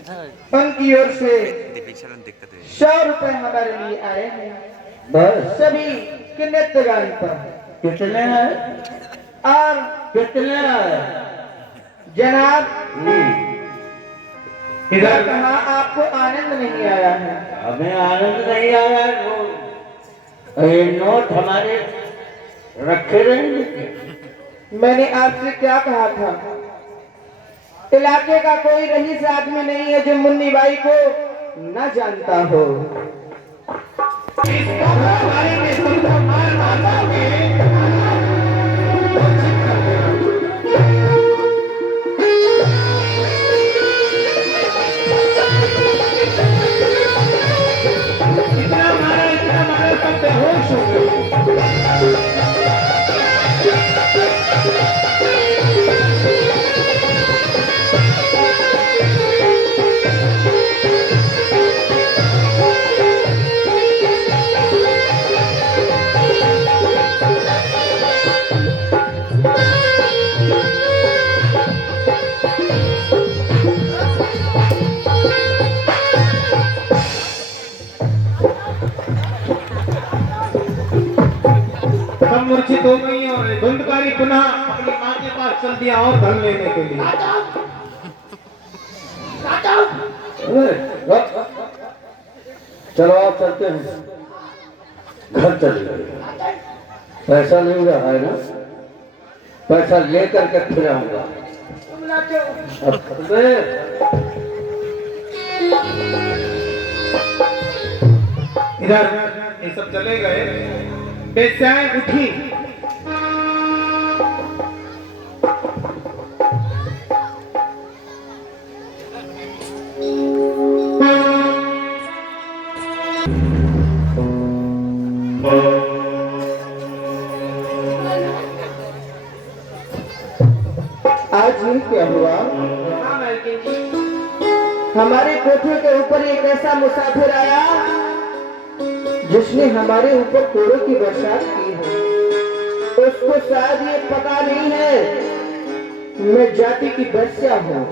इधर उनकी ओर से डिफिक्शन में दिक्कत है 100 रुपए हमारे लिए आए हैं, बस सभी के नृत्य गान पर। कितने हैं और कितने हैं जनाब? इधर कहाँ आपको आनंद नहीं आया है? हमें आनंद नहीं आया। ये नोट हमारे रखे रहेंगे। मैंने आपसे क्या कहा था? इलाके का कोई रईस आदमी नहीं है जो मुन्नी बाई को न जानता हो। सब मूर्छित हो गई और धुंधकारी पुनः अपनी मां के पास चल दिया और धन लेने के लिए। चलो आप चलते हैं, घर चले। पैसा नहीं रहा है ना, पैसा लेकर के फिर आऊंगा। इधर ये सब चले गए, बेस्याएं उठी। आज ये क्या हुआ? हमारे कोठे के ऊपर एक ऐसा मुसाफिर आया जिसने हमारे ऊपर कोड़ों की बरसात की है। उसको शायद ये पता नहीं है मैं जाति की वैश्या हूँ।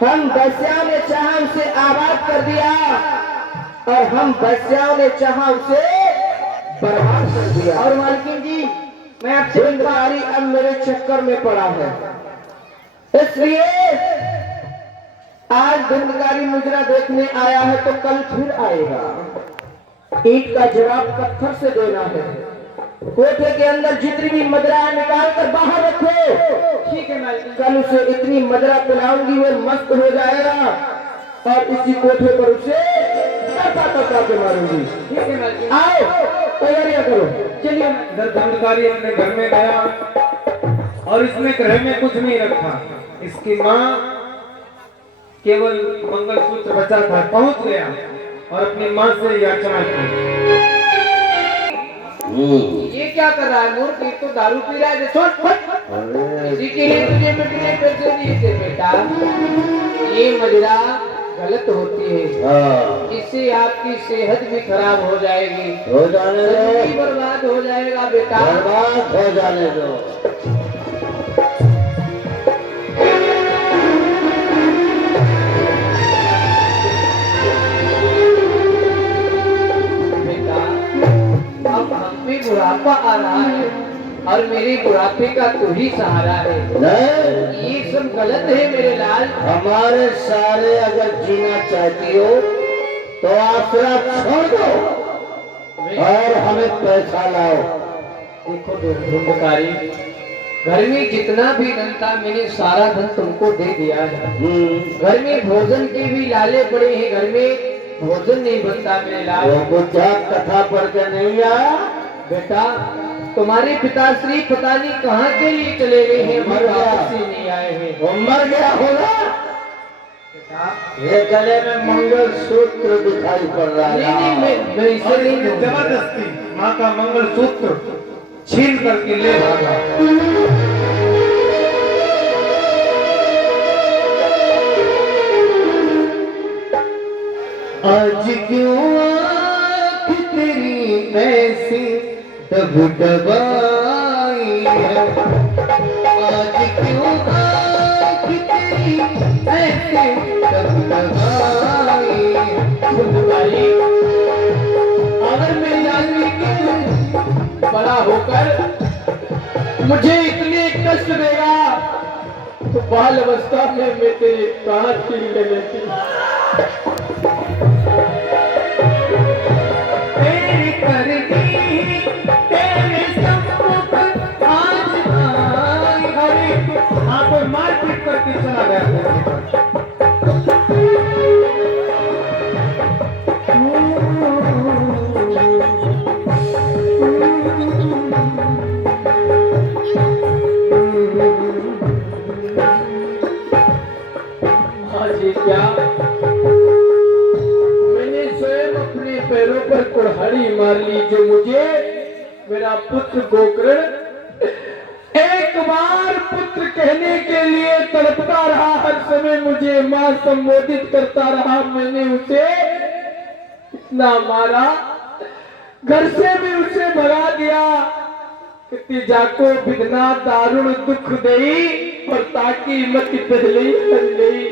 हम वैश्याओं ने चाहा उसे आबाद कर दिया और हम वैश्याओं ने चाहा उसे बर्बाद कर दिया। और मालकिन जी, मैं आपसे धुंधकारी अब मेरे चक्कर में पड़ा है, इसलिए आज धुंधकारी मुजरा देखने आया है तो कल फिर आएगा। ईंट का जवाब पत्थर से देना है। कोठे के अंदर जितनी भी मदरा निकाल कर बाहर रखो। ठीक है मालिक। कल उसे इतनी मदरा पिलाऊंगी वो मस्त हो जाएगा और इसी कोठे पर उसे तड़का के मारूंगी। ठीक है मालिक। आओ तैयारियां करो, चलिए। धंधकारी अपने घर में गया और इसने घर में कुछ नहीं रखा। इसकी माँ केवल मंगलसूत्र बचा था, पहुंच गया और अपनी माँ से याचना की। ये क्या कर रहा है मूर्ख? ये तो दारू पी रहा है। इसी के लिए तुझे मिटने पैसे दिए थे बेटा। ये मदिरा गलत होती है, इससे आपकी सेहत भी खराब हो जाएगी। हो जाने दो, बर्बाद हो जाएगा बेटा। बर्बाद हो जाने दो। अब हम भी बुढ़ापा आ रहा है और मेरे बुढ़ापे का तू ही सहारा है। नहीं, ये सब गलत है मेरे लाल। हमारे सारे अगर जीना चाहती हो तो आसरा छोड़ दो और हमें पैसा लाओ। देखो धुंधकारी, घर में जितना भी धन था मैंने सारा धन तुमको दे दिया है। घर में भोजन के भी लाले पड़े हैं, घर में भोजन नहीं बनता मेरे लाल। वो क्या कथा पढ़ के नहीं आया? बेटा तुम्हारे पिताश्री पता नहीं कहाँ के लिए चले गए हैं, मर गया। वापस ही नहीं आए हैं। वो मर गया होगा। बेटा ये गले में मंगल सूत्र दिखाई पड़ रहा नहीं नहीं है। मैं इसे और नहीं इसने दूंगा। जबरदस्ती माँ का मंगलसूत्र छीन करके ले भागा। आज क्यों आँख तेरी ऐसी दबदबाई है? आज क्यों आँख तेरी ऐसी दबदबाई है? भाई अगर मेरी आदमी बड़ा होकर मुझे इतने कष्ट देगा तो बाल अवस्था में मैं तेरे कहाँ छीन ले लेती। तेरी करनी तेरे सम्मुख आज आई। अरे हाँ कोई मारपीट करके चला गया था। आज ये क्या मैंने स्वयं अपने पैरों पर कुल्हाड़ी मार ली, जो मुझे मेरा पुत्र गोकर्ण एक बार पुत्र कहने के लिए तड़पता रहा, हर समय मुझे मां संबोधित करता रहा। मैंने उसे इतना मारा, घर से भी उसे भगा दिया। तीजा को विधना दारुण दुख दई और ताकि मत पहले ही हर गई।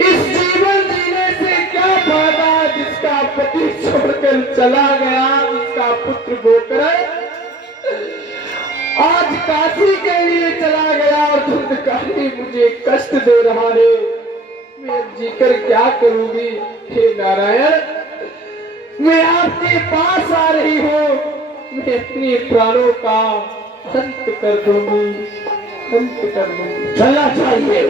इस जीवन जीने से क्या फायदा जिसका पति छोड़कर चला गया, जिसका पुत्र गोकर्ण आज काशी के लिए चला गया और धुंधकारी मुझे कष्ट दे रहा है। मैं अब जीकर क्या करूंगी? हे नारायण, मैं आपके पास आ रही हूँ, मैं अपने प्राणों का अंत कर दूंगी, अंत कर दूंगी। चलना चाहिए।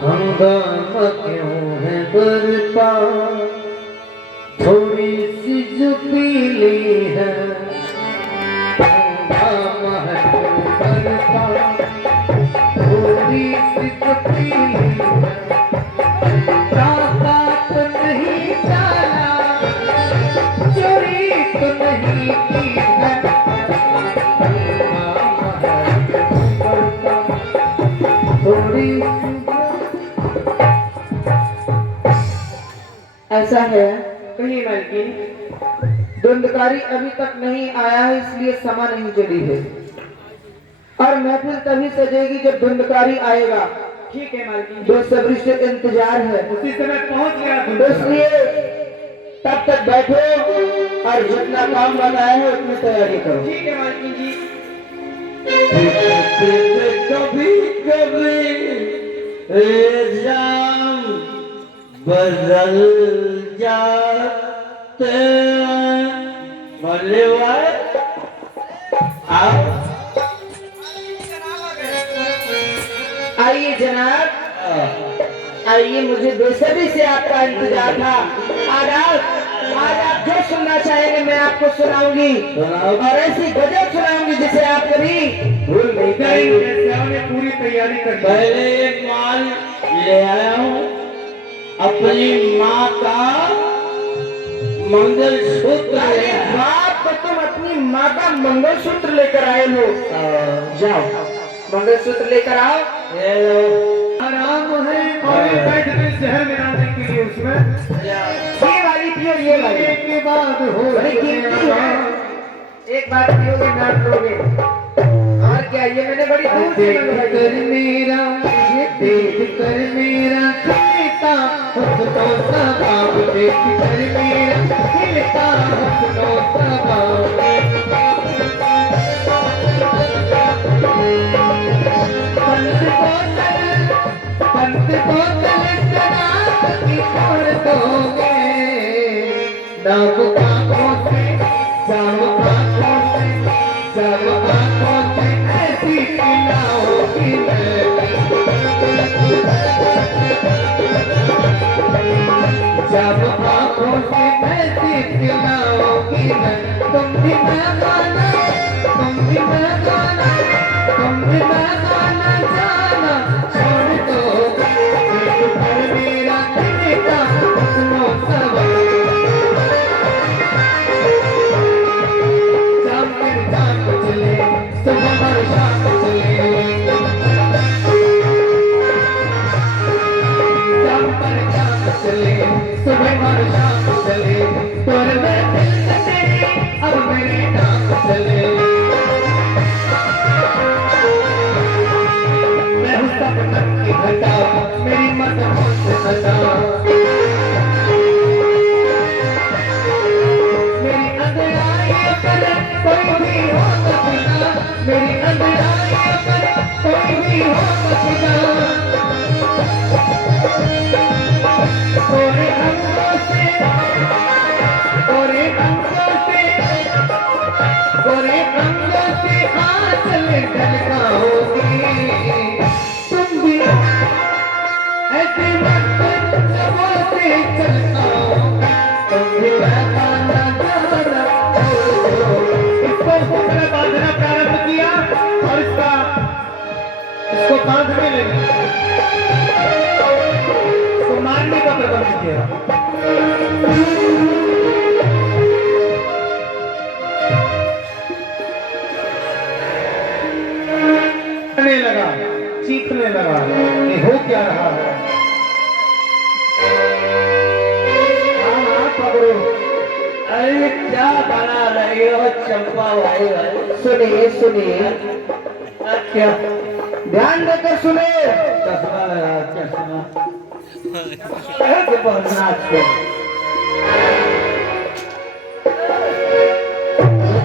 हंगामा क्यों है बरपा, थोड़ी सी जो पीली है। हंगामा है क्यों बरपा, थोड़ी सी जो पीली है। डाका तो नहीं डाला, चोरी तो नहीं की है। हंगामा है क्यों बरपा, थोड़ी ऐसा है कहीं मालकिन, धुंधकारी अभी तक नहीं आया है, इसलिए समा नहीं चली है और महफिल तभी सजेगी जब धुंधकारी आएगा। ठीक है मालकिन। बेसब्री से इंतजार है, उसी समय पहुंच गया तो धुंधकारी। इसलिए तब तक बैठो और जितना काम बनाया है उतनी तैयारी करो। ठीक है मालकिन जी। कभी कभी जाम बदल जाते हैं। मल्लेवाए आओ। आइए जनाब, आइए, मुझे बेसब्री से आपका इंतजार था। आज आप जो सुनना चाहेंगे मैं आपको सुनाऊंगी और ऐसी गजल सुनाऊंगी जिसे आप कभी भूल नहीं पाएंगे। ने पूरी तैयारी कर ली। पहले एक माल ले आया हूँ, अपनी माँ का मंगलसूत्र ले आया। बाप, तो तुम अपनी माँ का मंगलसूत्र लेकर आए हो। जाओ मंगलसूत्र लेकर आओ। ये लो। आराम है और ये बैठ के जहर मिलाने के लिए उसमें ये वाली पियो, ये वाली के बाद हो बड़ी कीमती है, एक बार पियोगे नाम लोगे। और क्या, ये मैंने बड़ी दूर से मंगवाई कर है। मेरा, देख कर मेरा खिलता हुस्नो सबाब, देख कर मेरा खिलता हुस्नो सबाब। संत बोतल शराब की छोड़ दोगे, नाम आंखों से, जाम आंखों से, जाम आंखों से ऐसी पिलाओ। जब आंखों से बहती पिलाओगी मैं, तुम भी मैं गाना, तुम भी मैं गाना, तुम भी मैं गाना जाना छोड़ दो। पेट भर मेरा खिलता हुस्नो सवार, शाम फिर शाम चले, सुबह और शाम चले, शाम पर शाम चले, सुबह और शाम चले, पर मैं दिल से तेरी अब मेरे नाम चले। मैं हूँ सब तक की घटा, मेरी मत मुझसे हटा, मेरी अंधराई पर कोई भी हो सकता, मेरी अंधराई पर कोई भी हो सकता। कोरे अंगों से, कोरे अंगों से, कोरे अंगों से आंचल ढलकाओगी तुम भी, ऐसे मस्त लबों से चलकाओगी तुम भी। मैं गाना गाना इसको दूसरा बांधना प्रारंभ किया और इसको बांधने लगे, इसको मारने का प्रबंध किया। लगा, चीखने लगा कि हो क्या रहा है। हाँ पकड़ो। अरे क्या बना रही हो चंपा भाई? सुनिए सुनिए, क्या ध्यान देकर सुने। चश्मा लगा, चश्मा के बरसात के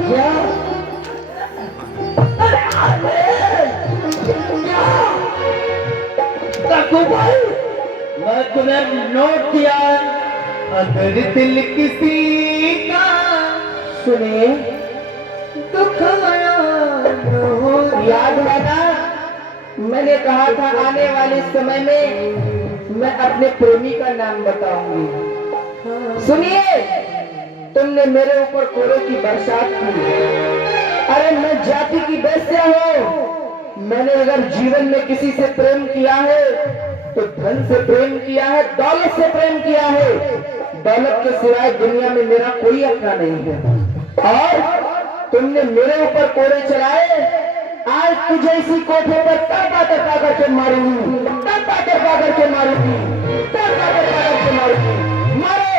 क्या? मैं तुम्हें नोट किया, अगर दिल किसी का सुनिए दुखाया न हो, याद है ना मैंने कहा था आने वाले समय में मैं अपने प्रेमी का नाम बताऊंगी। सुनिए, तुमने मेरे ऊपर कोरे की बरसात की। अरे मैं जाति की वेश्या हूँ। मैंने अगर जीवन में किसी से प्रेम किया है तो धन से प्रेम किया है, दौलत से प्रेम किया है। दौलत के सिवाय दुनिया में मेरा कोई अपना नहीं है। और तुमने मेरे ऊपर कोरे चलाए, आज तुझे इसी कोठे पर तड़पा तड़पा करके मारूंगी, तड़पा तड़पा करके मारूंगी, तड़पा तड़पा करके मारूंगी। मारो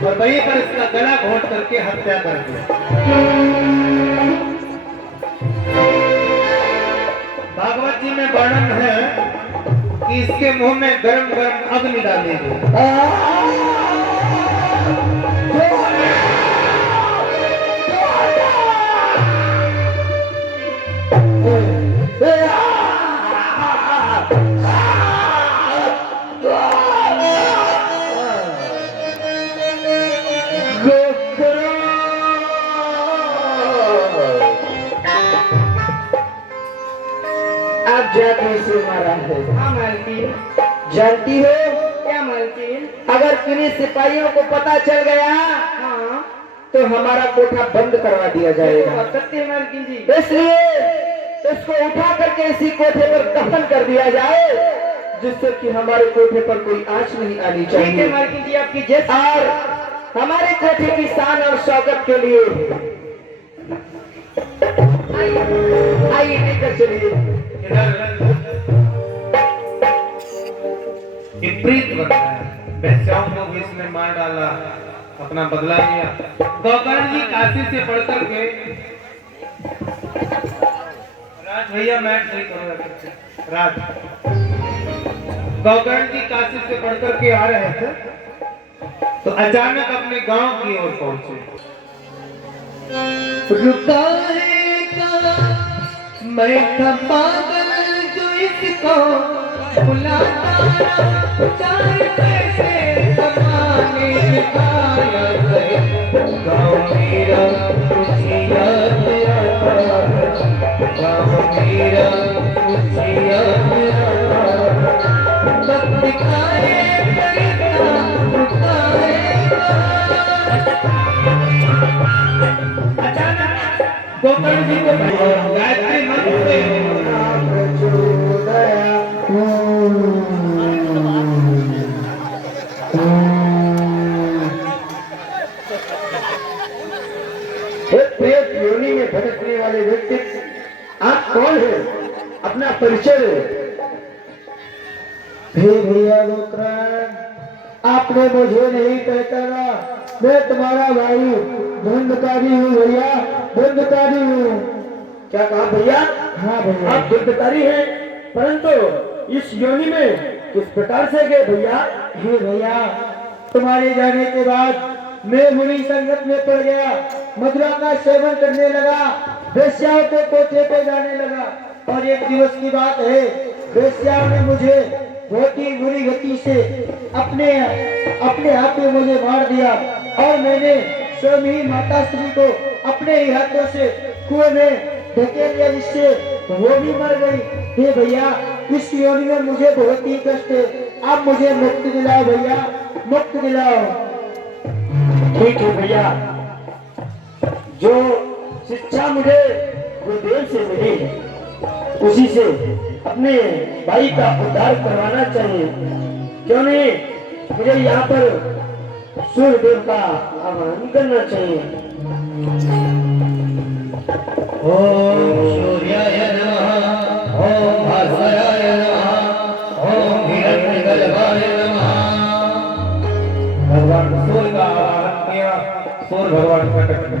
और वहीं पर इसका गला घोट करके हत्या कर दी। भागवत जी में वर्णन है कि इसके मुंह में गरम गरम अग्नि डालेंगे। आप जाति से मारा है। हाँ मालकिन। जानती हो क्या मालकिन? अगर किन्हीं सिपाहियों को पता चल गया हाँ तो हमारा कोठा बंद करवा दिया जाएगा। सत्य मालकिन जी। इसलिए इसको उठा करके इसी कोठे पर दफन कर दिया जाए, जिससे कि हमारे कोठे पर कोई आंच नहीं आनी ठीक है चाहिए। मालकिन जी, आपकी जय। और हमारे कोठे की शान और शौकत के लिए आइए लेकर चलिए। विपरीत बन रहा है, वैश्याओं को भी इसने मार डाला, अपना बदला लिया। गौकर्ण जी काशी से पढ़ करके, राज भैया मैच नहीं करो राज। गौकर्ण जी काशी से पढ़ करके आ रहे थे तो अचानक अपने गांव की ओर पहुंचे। रुका है का मैं था पागल जो इसको बुलाता रहा, चार पैसे कमाने आया है। गाँव मेरा कुछ याद आता है। राम मेरा मुझिया कब दिखाए करेगा गोकर्ण जी को गायत्री मंत्र से प्रेत योनि में भटकने वाले व्यक्ति आप कौन है? अपना परिचय दो। हे भैया गोकर्ण, आपने मुझे नहीं पहचाना। मैं तुम्हारा भाई धुंधकारी हूँ भैया, धुंधकारी हूँ। क्या कहा भैया? हाँ भैया, आप धुंधकारी हैं, परंतु इस योनि में किस प्रकार से गए भैया? हे भैया, तुम्हारे जाने के बाद मैं बुरी संगत में पड़ गया, मदिरा का सेवन करने लगा, वेश्याओं के कोठे पे जाने लगा। और एक दिवस की बात है, वेश्याओं ने मुझे बहुत ही बुरी गति से अपने हाथ में मुझे मार दिया और मैंने स्वयं ही माता श्री को अपने ही हाथों से कुएं में धकेल दिया, जिससे वो भी मर गई। हे भैया, इस योनि में मुझे बहुत ही कष्ट है, आप मुझे मुक्ति दिलाओ भैया, मुक्ति दिलाओ। ठीक है भैया, जो शिक्षा मुझे गुरुदेव से मिली है उसी से अपने भाई का उद्धार करवाना चाहिए। क्यों नहीं, मुझे यहाँ पर सूर्यदेव का आह्वान करना चाहिए। ओम सूर्याय नमः, ओम भास्कराय नमः, ओम हिरण्यगर्भाय नमः। भगवान सूर्य का आराधन किया, सूर्य भगवान प्रकट हुए।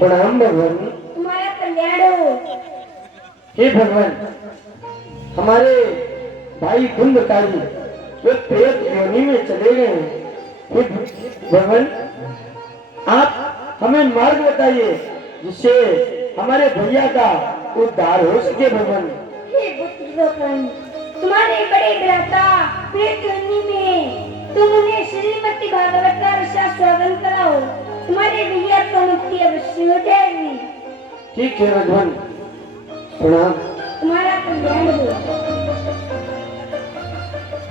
प्रणाम भगवान। तुम्हारा कल्याण हो। हे भगवान, हमारे भाई धुंधकारी वे प्रेत योनि में चले गए हैं। हे भगवान, आप हमें मार्ग बताइए जिससे हमारे भैया का उद्धार हो सके। भगवान, हे पुत्र गोकर्ण, तुम्हारे बड़े भ्राता प्रेत योनि में तुम उन्हें श्रीमती भागवत का रसा स्वागत कराओ, तुम्हारे भैया को मुक्ति अवश्य हो जाएगी। ठीक है भगवान, प्रणाम। तुम्हारा कल्याण हो।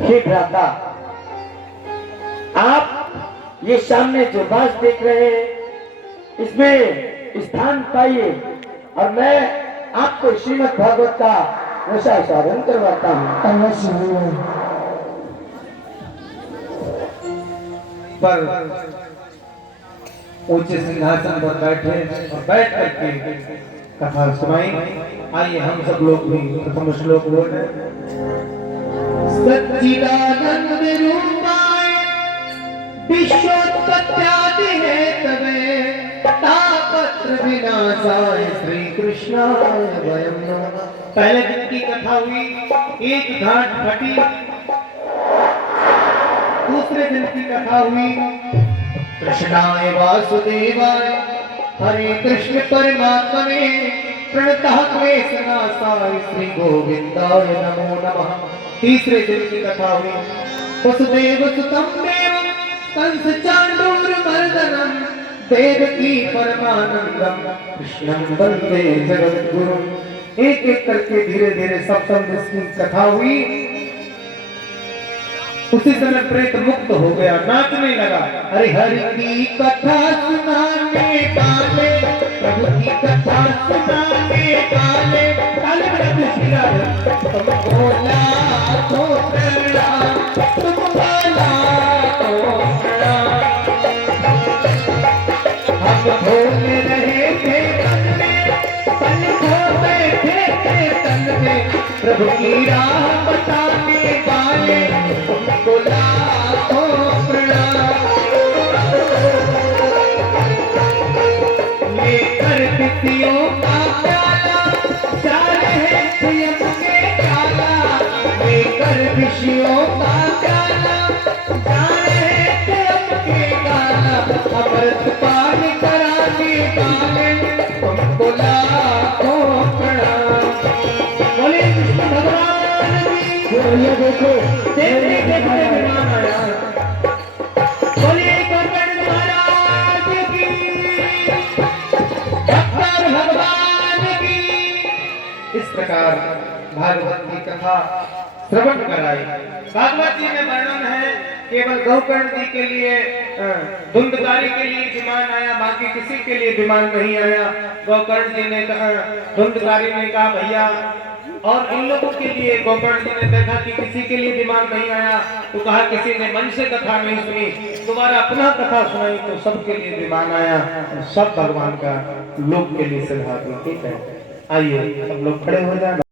हे भ्राता, आप ये सामने जो बास देख रहे हैं इसमें स्थान पाइए और मैं आपको श्रीमद् भागवत का रसा स्वागत करवाता हूँ। पर ऊंचे सिंहासन पर बैठे और बैठ करके कथा सुनाई। आइए हम सब लोग भी प्रथम श्लोक बोले। सच्चिदानंद रूपाय विश्वोत्पत्त्यादि हेतवे तापत्र विनाशाय श्री कृष्णाय वयं नमः। पहले दिन की कथा हुई, एक घाट फटी। दूसरे दिन की कथा हुई, कृष्णाय वासुदेवाय हरे कृष्ण परमात्मने प्रणतः क्लेशनाशाय श्री गोविंदाय नमो नमः। तीसरे दिन की कथा हुई, वसुदेव सुतं देवं कंस चांडूर मर्दनम देवकी परमानंदम कृष्णं वंदे जगद्गुरुम्। एक एक करके धीरे धीरे सप्तम दिन की कथा हुई। उसी समय प्रेत मुक्त हो गया, नाचने लगा। हरि हरि की कथा सुनाने वाले प्रभु की कथा सुनाने वाले ताले बड़ा खुशीला तुम बोला तो प्रणाम, तुम बोला तो प्रणाम। हम भूल रहे थे तन में, पल खो बैठे थे तन में, प्रभु की राह बताने वाले तुमको लाखों प्रणाम। लेकर तिथियों का प्याला जा रहे प्रियम के काला, लेकर विषयों का प्याला जा रहे प्रियम के काला, अमृत पान कराने वाले तुमको लाखों प्रणाम। बोले कृष्ण भगवान भैया देखो देखते देखते विमान आया। बोलिए गोकर्ण महाराज की, भक्तर भगवान की। इस प्रकार भागवत की कथा श्रवण कराई। भागवत जी में वर्णन है केवल गोकर्ण जी के लिए धुंधकारी के लिए विमान आया, बाकी किसी के लिए विमान नहीं आया। गोकर्ण जी ने कहा, धुंधकारी ने कहा भैया, और इन लोगों के लिए गोकर्ण जी ने देखा कि किसी के लिए विमान नहीं आया, तो कहा किसी ने मन से कथा नहीं सुनी, दोबारा अपना कथा सुनाई तो सबके लिए विमान आया। सब भगवान का लोक के लिए सिद्धांत। ठीक है, आइए सब लोग खड़े हो जाए।